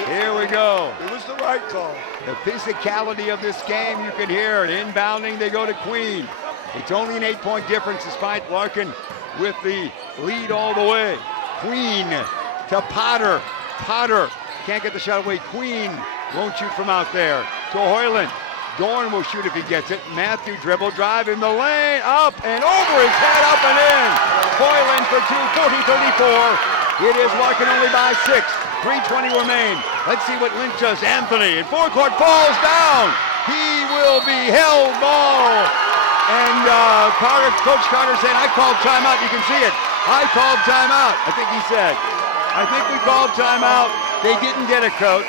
Here we go. It was the right call. The physicality of this game, you can hear it. Inbounding, they go to Queen. It's only an 8-point difference despite Larkin with the lead all the way. Queen to Potter. Potter can't get the shot away. Queen won't shoot from out there. To Hoyland. Dorn will shoot if he gets it. Matthew dribble drive in the lane. Up and over his head, up and in. Hoyland for 2, 40-34. It is Larkin only by 6. 3:20 remain. Let's see what Lynch does. Anthony in forecourt falls down. He will be held ball. And Coach Carter said, I called timeout. You can see it. I called timeout. I think he said. I think we called timeout. They didn't get it, Coach.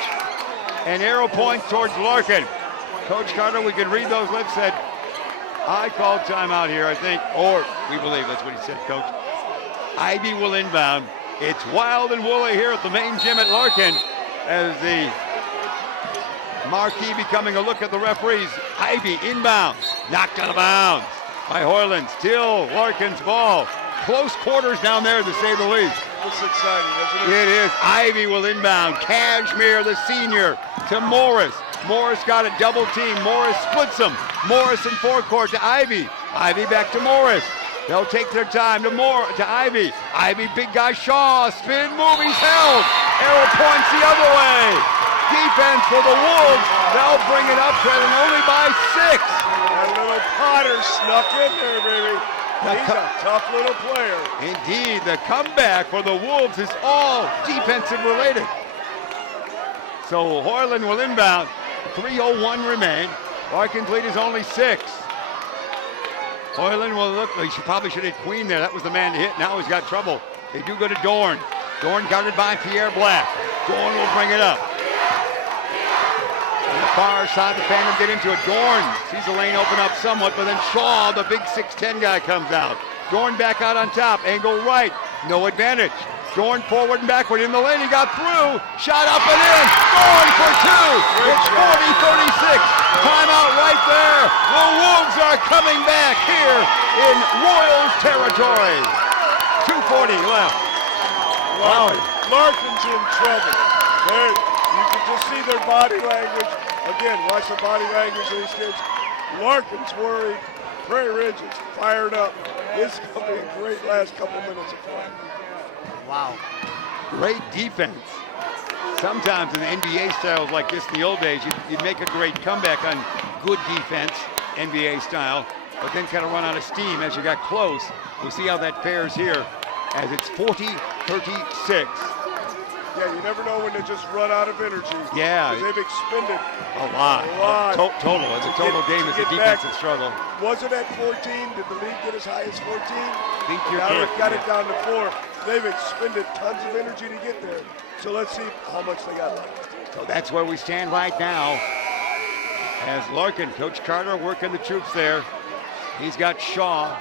And arrow points towards Larkin. Coach Carter, we can read those lips, said, I called timeout here, I think, or we believe that's what he said, Coach. Ivy will inbound. It's wild and woolly here at the main gym at Larkin as the marquee becoming a look at the referees. Ivy inbounds, knocked out of bounds by Hoyland. Still Larkin's ball. Close quarters down there, to say the least. It's exciting, isn't it? It is. Ivy will inbound. Cashmere, the senior, to Morris. Morris got a double team. Morris splits them. Morris in forecourt to Ivy. Ivy back to Morris. They'll take their time to Ivy. Ivy, big guy Shaw, spin move, he's held. Arrow points the other way. Defense for the Wolves. They'll bring it up, trailing only by 6. That little Potter snuck in there, baby. He's a tough little player. Indeed, the comeback for the Wolves is all defensive related. So Hoyland will inbound. 3:01 remain. Larkin's lead is only 6. Hoyland will look, he probably should hit Queen there. That was the man to hit. Now he's got trouble. They do go to Dorn. Dorn guarded by Pierre Black. Dorn will bring it up. On the far side, the Phantom get into it. Dorn sees the lane open up somewhat, but then Shaw, the big 6'10 guy, comes out. Dorn back out on top. Angle right. No advantage. Dorn forward and backward in the lane. He got through. Shot up and in. Dorn for 2. It's 40-36. Timeout right there. The Wolves are coming back here in Royals territory. 2:40 left. Larkin's in trouble. You can just see their body language. Again, watch the body language of these kids. Larkin's worried. Prairie Ridge is fired up. This is going to be a great last couple minutes of play. Wow. Great defense. Sometimes in the NBA styles like this in the old days, you'd make a great comeback on good defense, NBA style, but then kind of run out of steam as you got close. We'll see how that fares here as it's 40-36. Yeah, you never know when they just run out of energy. Yeah. They've expended a lot. Total. It's a total game. It's a defensive struggle. Was it at 14? Did the league get as high as 14? I think you're now correct. They've got it down to 4. They've expended tons of energy to get there. So let's see how much they got left. So that's where we stand right now. As Larkin, Coach Carter working the troops there. He's got Shaw,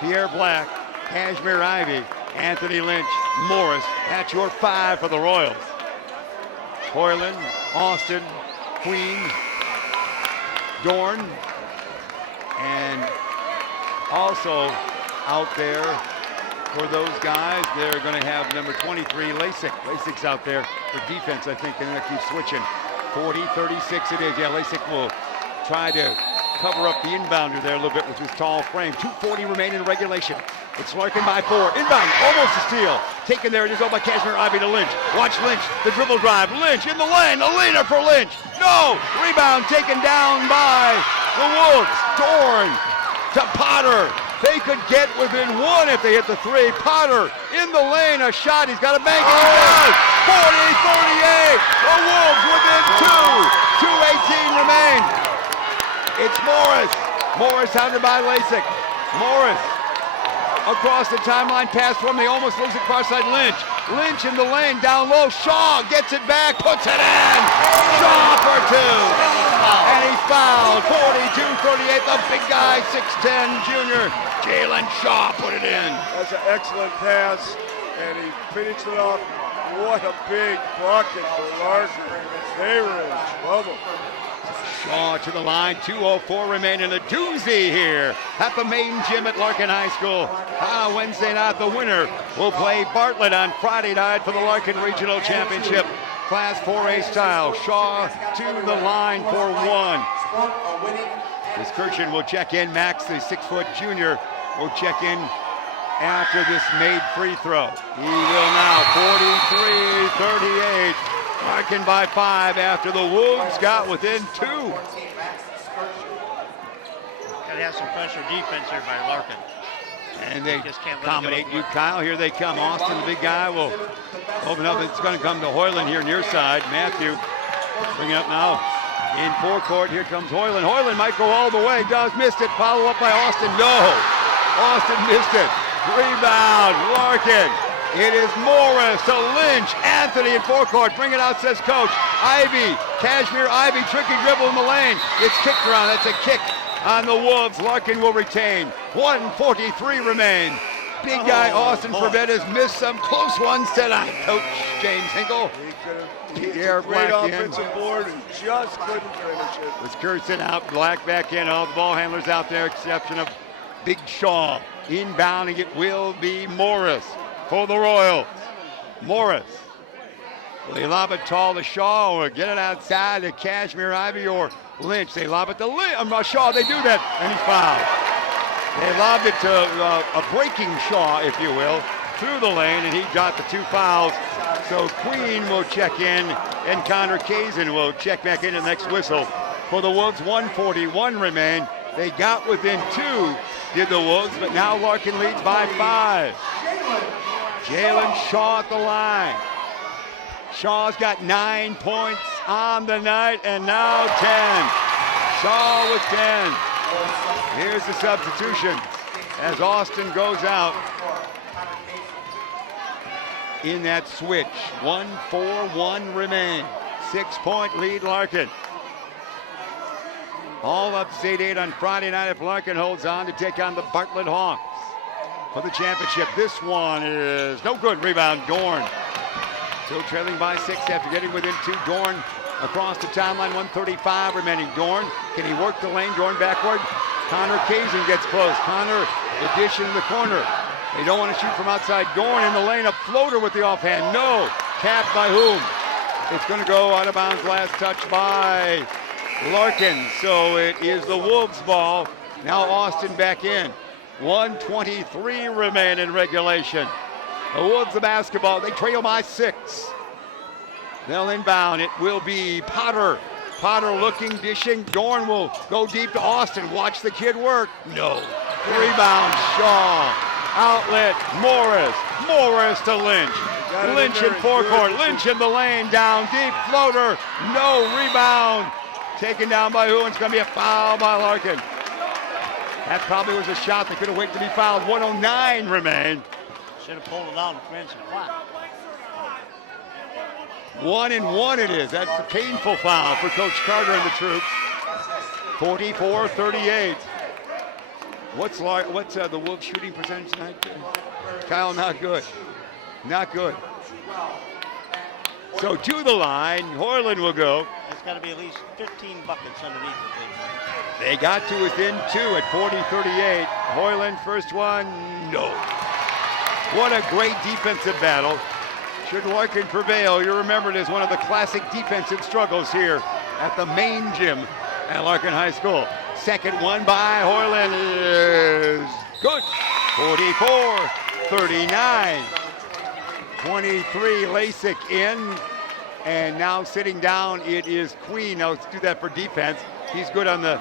Pierre Black, Cashmere Ivy, Anthony Lynch, Morris. That's your 5 for the Royals. Hoyland, Austin, Queen, Dorn, and also out there for those guys, they're going to have number 23, Lasik. Lasik's out there for defense, I think, and they'll keep switching. 40-36 it is. Yeah, Lasik will try to cover up the inbounder there a little bit with his tall frame. 2:40 remain in regulation. It's Larkin by 4. Inbound, almost a steal. Taken there, it is over by Cashmere Ivy to Lynch. Watch Lynch, the dribble drive. Lynch in the lane, a leaner for Lynch. No! Rebound taken down by the Wolves. Dorn to Potter. They could get within 1 if they hit the 3. Potter in the lane, a shot. He's got a bank, and he does. 40-38. The Wolves within 2. 2:18 remain. It's Morris. Morris hounded by Lasik. Morris across the timeline, pass from. They almost lose it far side. Lynch. Lynch in the lane, down low. Shaw gets it back, puts it in. Shaw for 2. And he's fouled. 42-38. The big guy, 6'10 junior, Jalen Shaw put it in. That's an excellent pass, and he finished it off. What a big bucket for Larkin. They were in trouble. Shaw to the line, 2:04 remain in a doozy here at the main gym at Larkin High School. On Wednesday night, the winner will play Bartlett on Friday night for the Larkin Regional Championship. Class 4A style. Shaw to the line for 1. This Kirshen will check in. Max, the 6-foot junior, will check in after this made free throw. He will now. 43-38. Larkin by 5 after the Wolves got within 2. Gotta have some pressure defense here by Larkin. And they Just can't let it accommodate go. you, Kyle. Here they come. Austin, the big guy, will open up. It's going to come to Hoyland here near side. Matthew bringing up now in forecourt. Here comes Hoyland. Hoyland might go all the way. Does. Missed it. Follow up by Austin. No. Austin missed it. Rebound. Larkin. It is Morris to Lynch. Anthony in forecourt. Bring it out, says coach. Ivy, Kashmir Ivy, tricky dribble in the lane. It's kicked around. That's a kick on the Wolves. Larkin will retain. 1:43 remain. Big guy Austin Forbett has missed some close ones tonight. Coach James Hinkle. He had a great offensive board and just couldn't finish it. Was Kirsten out, Black back in. All the ball handlers out there, exception of Big Shaw. Inbounding it will be Morris for the Royals. Morris. Will they lob it tall to Shaw or get it outside to Kashmir Ivy or Lynch? They lob it to Shaw. They do that, and he's fouled. They lobbed it to a breaking Shaw, if you will, through the lane, and he got the 2 fouls. So Queen will check in, and Connor Kazin will check back in the next whistle. For the Wolves, 1:41 remain. They got within 2, did the Wolves, but now Larkin leads by 5. Jalen Shaw at the line. Shaw's got 9 points on the night, and now 10. Shaw with 10. Here's the substitution as Austin goes out in that switch. 1:41 remain. 6-point lead Larkin. All up to 8 on Friday night if Larkin holds on to take on the Bartlett Hawks for the championship. This one is no good. Rebound, Dorn. Still trailing by 6 after getting within 2. Dorn across the timeline, 1:35 remaining. Dorn, can he work the lane? Dorn backward. Connor Kazin gets close. Connor, addition in the corner. They don't want to shoot from outside. Dorn in the lane, a floater with the offhand. No. Capped by whom? It's going to go out of bounds. Last touch by Larkin. So it is the Wolves' ball. Now Austin back in. 1:23 remain in regulation. The Wolves the basketball. They trail by 6. They'll inbound. It will be Potter. Potter looking, dishing. Dorn will go deep to Austin. Watch the kid work. No. Rebound, Shaw. Outlet, Morris. Morris to Lynch. Lynch in forecourt. Lynch in the lane. Down deep. Floater. No. Rebound. Taken down by who? It's going to be a foul by Larkin. That probably was a shot that could have waited to be fouled. 1:09 remain. Should have pulled it out and finished the clock. 1-1 it is. That's a painful foul for Coach Carter and the troops. 44-38. What's the Wolves shooting percentage tonight? Kyle, not good. Not good. So to the line, Hoyland will go. It's got to be at least 15 buckets underneath it. They got to within 2 at 40-38. Hoyland, first one, no. What a great defensive battle. Should Larkin prevail, you remember it as one of the classic defensive struggles here at the main gym at Larkin High School. Second one by Hoyland is good. 44-39. 23 Lasik in, and now sitting down it is Queen. Now let's do that for defense. He's good on the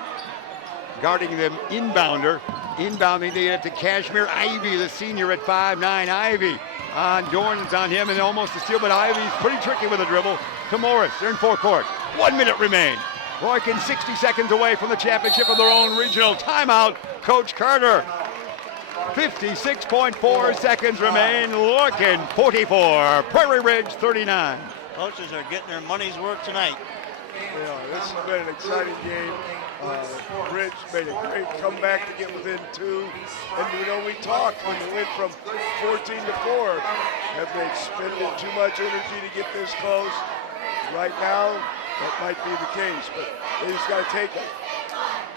guarding the inbounder. Inbounding they get to Kashmir Ivy, the senior at 5'9". Ivy on Dorn's on him and almost a steal, but Ivy's pretty tricky with a dribble to Morris. They're in forecourt. 1 minute remain. Larkin 60 seconds away from the championship of their own regional timeout. Coach Carter. 56.4 seconds remain. Larkin 44, Prairie Ridge 39. Coaches are getting their money's worth tonight. Yeah, this has been an exciting game. Ridge made a great comeback to get within 2. And we talked when they went from 14 to 4. Have they expended too much energy to get this close? Right now, that might be the case, but they just got to take it.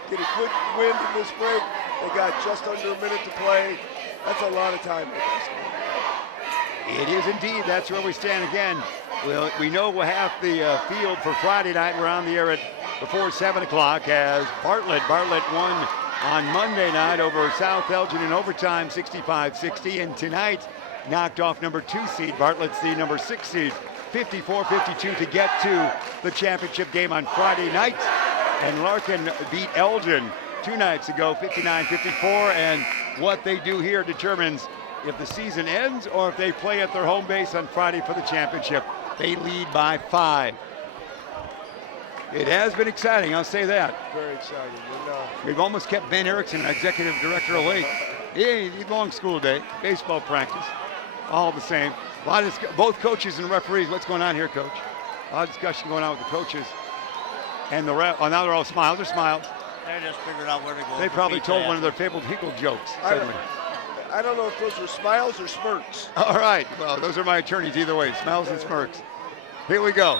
Get a quick win in this break. They got just under a minute to play. That's a lot of time for this. It is indeed. That's where we stand again. Well, we know we'll have the field for Friday night. We're on the air at before 7 o'clock as Bartlett won on Monday night over South Elgin in overtime 65-60. And tonight knocked off number 2 seed. Bartlett's the number 6 seed. 54-52 to get to the championship game on Friday night. And Larkin beat Elgin 2 nights ago, 59-54. And what they do here determines if the season ends or if they play at their home base on Friday for the championship. They lead by 5. It has been exciting, I'll say that. Very exciting. We've almost kept Ben Erickson, executive director, awake. Long school day, baseball practice. all the same. A lot of both coaches and referees. What's going on here, Coach? A lot of discussion going on with the coaches. And the ref. Oh, now they're all smiles. They're smiles. They're just figuring out where to go. They probably told one of their fabled Hinkle jokes. I don't know if those were smiles or smirks. All right. Well, those are my attorneys either way. Smiles and smirks. Here we go.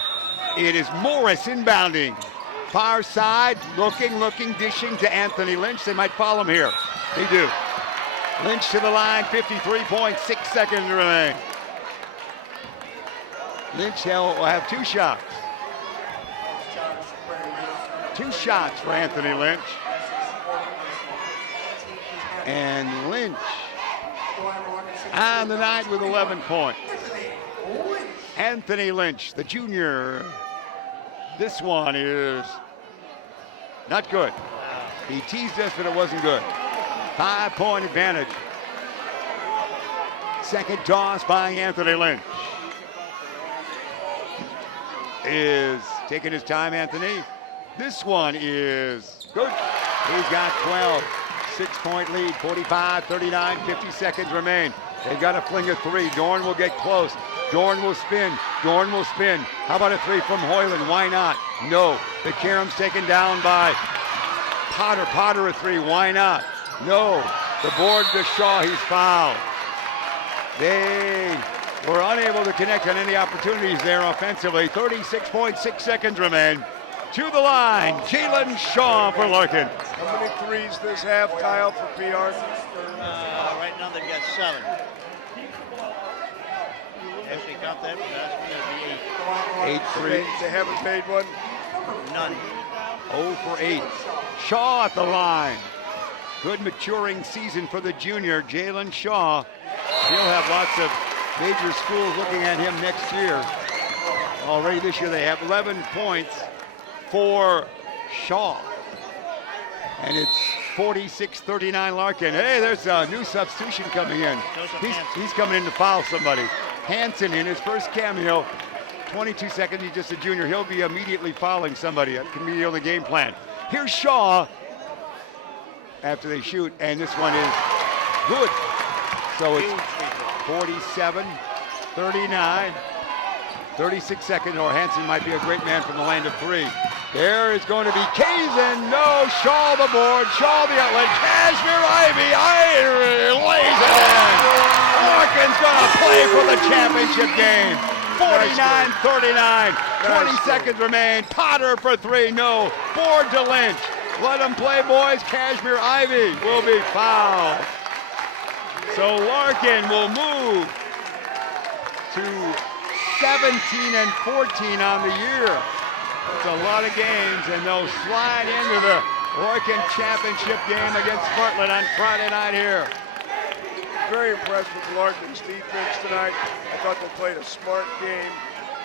It is Morris inbounding. Far side, looking, dishing to Anthony Lynch. They might follow him here. They do. Lynch to the line, 53.6 seconds remain. Lynch will have 2 shots. 2 shots for Anthony Lynch. And Lynch on the night with 11 points. Anthony Lynch, the junior. This one is not good. He teased us, but it wasn't good. 5-point advantage. Second toss by Anthony Lynch. Is taking his time, Anthony. This one is good. He's got 12. 6-point lead, 45, 39, 50 seconds remain. They've got to fling a 3. Dorn will get close. Dorn will spin. Dorn will spin. How about a 3 from Hoyland? Why not? No. The Carum's taken down by Potter. Potter a 3. Why not? No. The board to Shaw. He's fouled. They were unable to connect on any opportunities there offensively. 36.6 seconds remain. To the line, Jalen Shaw for Larkin. How many threes this half, Kyle, for PR? Right now they've got 7. Actually count that, but that's going to be 8 threes. They haven't made one? none. 0 for 8. Shaw at the line. Good maturing season for the junior, Jalen Shaw. He'll have lots of major schools looking at him next year. Already this year they have 11 points for Shaw. And it's 46-39 Larkin. Hey, there's a new substitution coming in. He's coming in to foul somebody. Hansen in his first cameo. 22 seconds, he's just a junior. He'll be immediately fouling somebody. That can be on the game plan. Here's Shaw after they shoot, and this one is good. So it's 47, 39, 36 seconds, or Hansen might be a great man from the land of 3. There is going to be Kazin. No, Shaw the board, Shaw the outlet. Kashmir Ivy lays it in. Larkin's going to play for the championship game. 49-39, 20 seconds remain. Potter for 3, no. Board to Lynch. Let him play, boys. Kashmir Ivy will be fouled. So Larkin will move to 17 and 14 on the year. It's a lot of games, and they'll slide into the Larkin championship game against Bartlett on Friday night here. Very impressed with Larkin's defense tonight. I thought they played a smart game.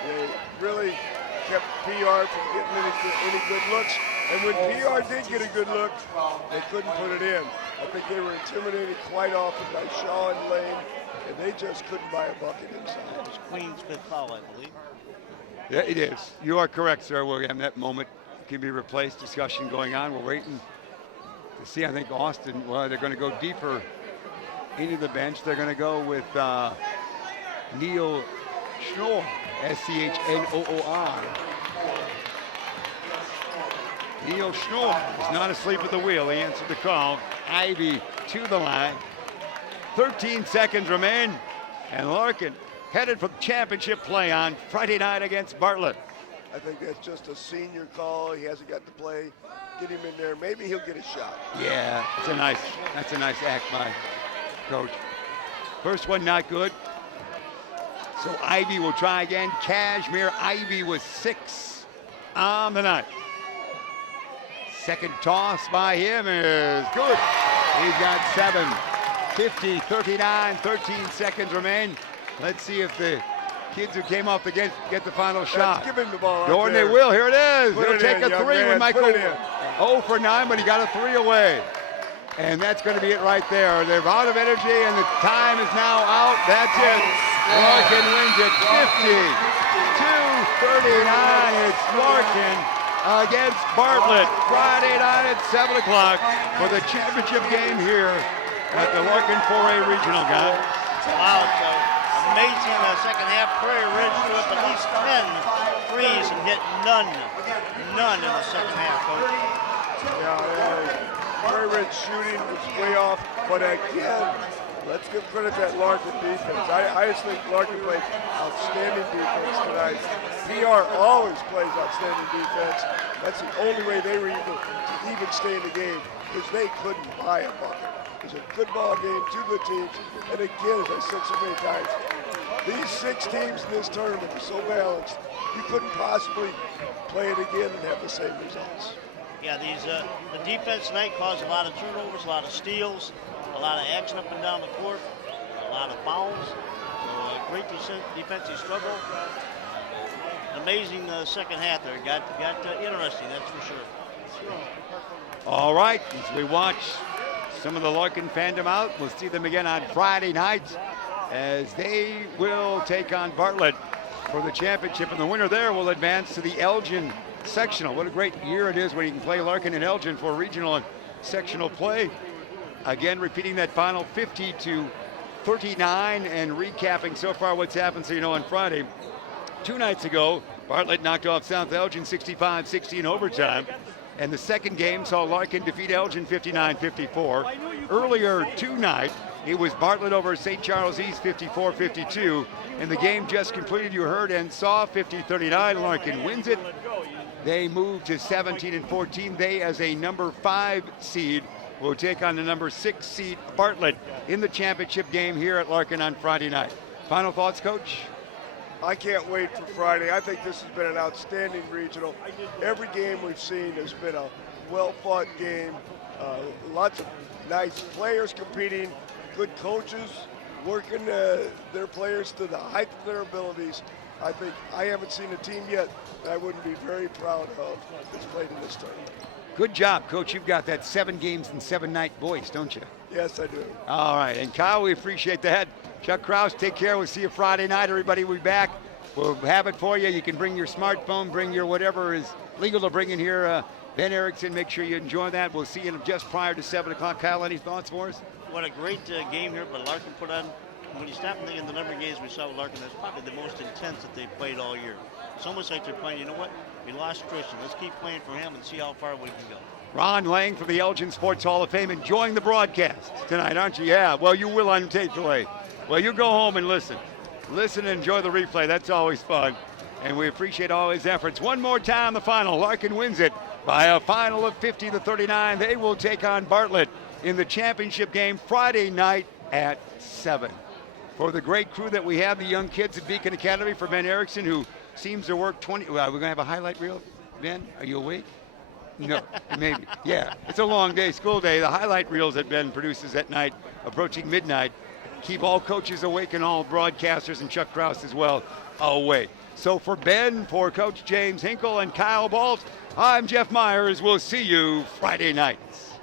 They really kept PR from getting any good looks. And when PR did get a good look, they couldn't put it in. I think they were intimidated quite often by Shaw and Lane, and they just couldn't buy a bucket inside. Queen's good foul, I believe. Yeah, it is. You are correct, sir. William. That moment can be replaced. Discussion going on. We're waiting to see. I think Austin, well, they're going to go deeper into the bench. They're going to go with Neil Schnoor, S-C-H-N-O-O-R. Neil Schnoor is not asleep at the wheel. He answered the call. Ivy to the line. 13 seconds remain, and Larkin headed for championship play on Friday night against Bartlett. I think that's just a senior call. He hasn't got to play. Get him in there. Maybe he'll get a shot. Yeah, that's a nice act by Coach. First one not good. So Ivy will try again. Kashmir Ivy with 6 on the night. Second toss by him is good. He's got 7. 50, 39, 13 seconds remain. Let's see if the kids who came off the bench get the final shot. Give him the ball. Dorn, they will. Here it is. He'll take a 3 when Michael 0 for 9, but he got a 3 away. And that's going to be it right there. They're out of energy, and the time is now out. That's it. Larkin wins it 50-39. It's Larkin against Bartlett Friday night at 7 o'clock for the championship game here at the Larkin 4A Regional, guys. Wow, so a Amazing in the second half. Prairie Ridge threw up at least 10 threes and hit none. None in the second half, Coach. Yeah, Prairie Ridge shooting was way off, but again, let's give credit to that Larkin defense. I just think Larkin played outstanding defense tonight. PR always plays outstanding defense. That's the only way they were able to even stay in the game, because they couldn't buy a bucket. It was a good ball game, two good teams, and again, as I said so many times, these 6 teams in this tournament are so balanced, you couldn't possibly play it again and have the same results. Yeah, the defense tonight caused a lot of turnovers, a lot of steals, a lot of action up and down the court, a lot of fouls. So, great defensive struggle. Amazing second half there. Got interesting, that's for sure. All right, as we watch some of the Larkin fandom out, we'll see them again on Friday night as they will take on Bartlett for the championship, and the winner there will advance to the Elgin sectional. What a great year it is when you can play Larkin and Elgin for regional and sectional play. Again, repeating that final 50-39 and recapping so far what's happened, so you know, on Friday. 2 nights ago, Bartlett knocked off South Elgin 65-60 in overtime. And the second game saw Larkin defeat Elgin 59-54. Earlier tonight, it was Bartlett over St. Charles East 54-52. And the game just completed, you heard and saw, 50-39. Larkin wins it. They move to 17-14. They, as a number 5 seed, will take on the number 6 seed Bartlett in the championship game here at Larkin on Friday night. Final thoughts, Coach? I can't wait for Friday. I think this has been an outstanding regional. Every game we've seen has been a well-fought game. Lots of nice players competing, good coaches working their players to the height of their abilities. I think I haven't seen a team yet that I wouldn't be very proud of that's played in this tournament. Good job, Coach. You've got that 7 games and 7 night voice, don't you? Yes, I do. All right, and Kyle, we appreciate that. Chuck Kraus, take care. We'll see you Friday night. Everybody, we'll be back. We'll have it for you. You can bring your smartphone, bring your whatever is legal to bring in here. Ben Erickson, make sure you enjoy that. We'll see you just prior to 7 o'clock. Kyle, any thoughts for us? What a great game here, but Larkin put on. When you stop and think of the number of games we saw with Larkin, that's probably the most intense that they've played all year. It's almost like they're playing, you know what? We lost Christian. Let's keep playing for him and see how far we can go. Ron Lang from the Elgin Sports Hall of Fame enjoying the broadcast tonight, aren't you? Yeah, well, you will on tape delay. Well, you go home and listen. Listen and enjoy the replay. That's always fun. And we appreciate all his efforts. One more time, the final. Larkin wins it by a final of 50-39. They will take on Bartlett in the championship game Friday night at 7. For the great crew that we have, the young kids at Beacon Academy, for Ben Erickson, who seems to work 20. Well, we're going to have a highlight reel. Ben, are you awake? No, maybe. Yeah, it's a long day, school day. The highlight reels that Ben produces at night, approaching midnight, keep all coaches awake and all broadcasters and Chuck Kraus as well awake. So for Ben, for Coach James Hinkle and Kyle Balt, I'm Jeff Myers. We'll see you Friday nights.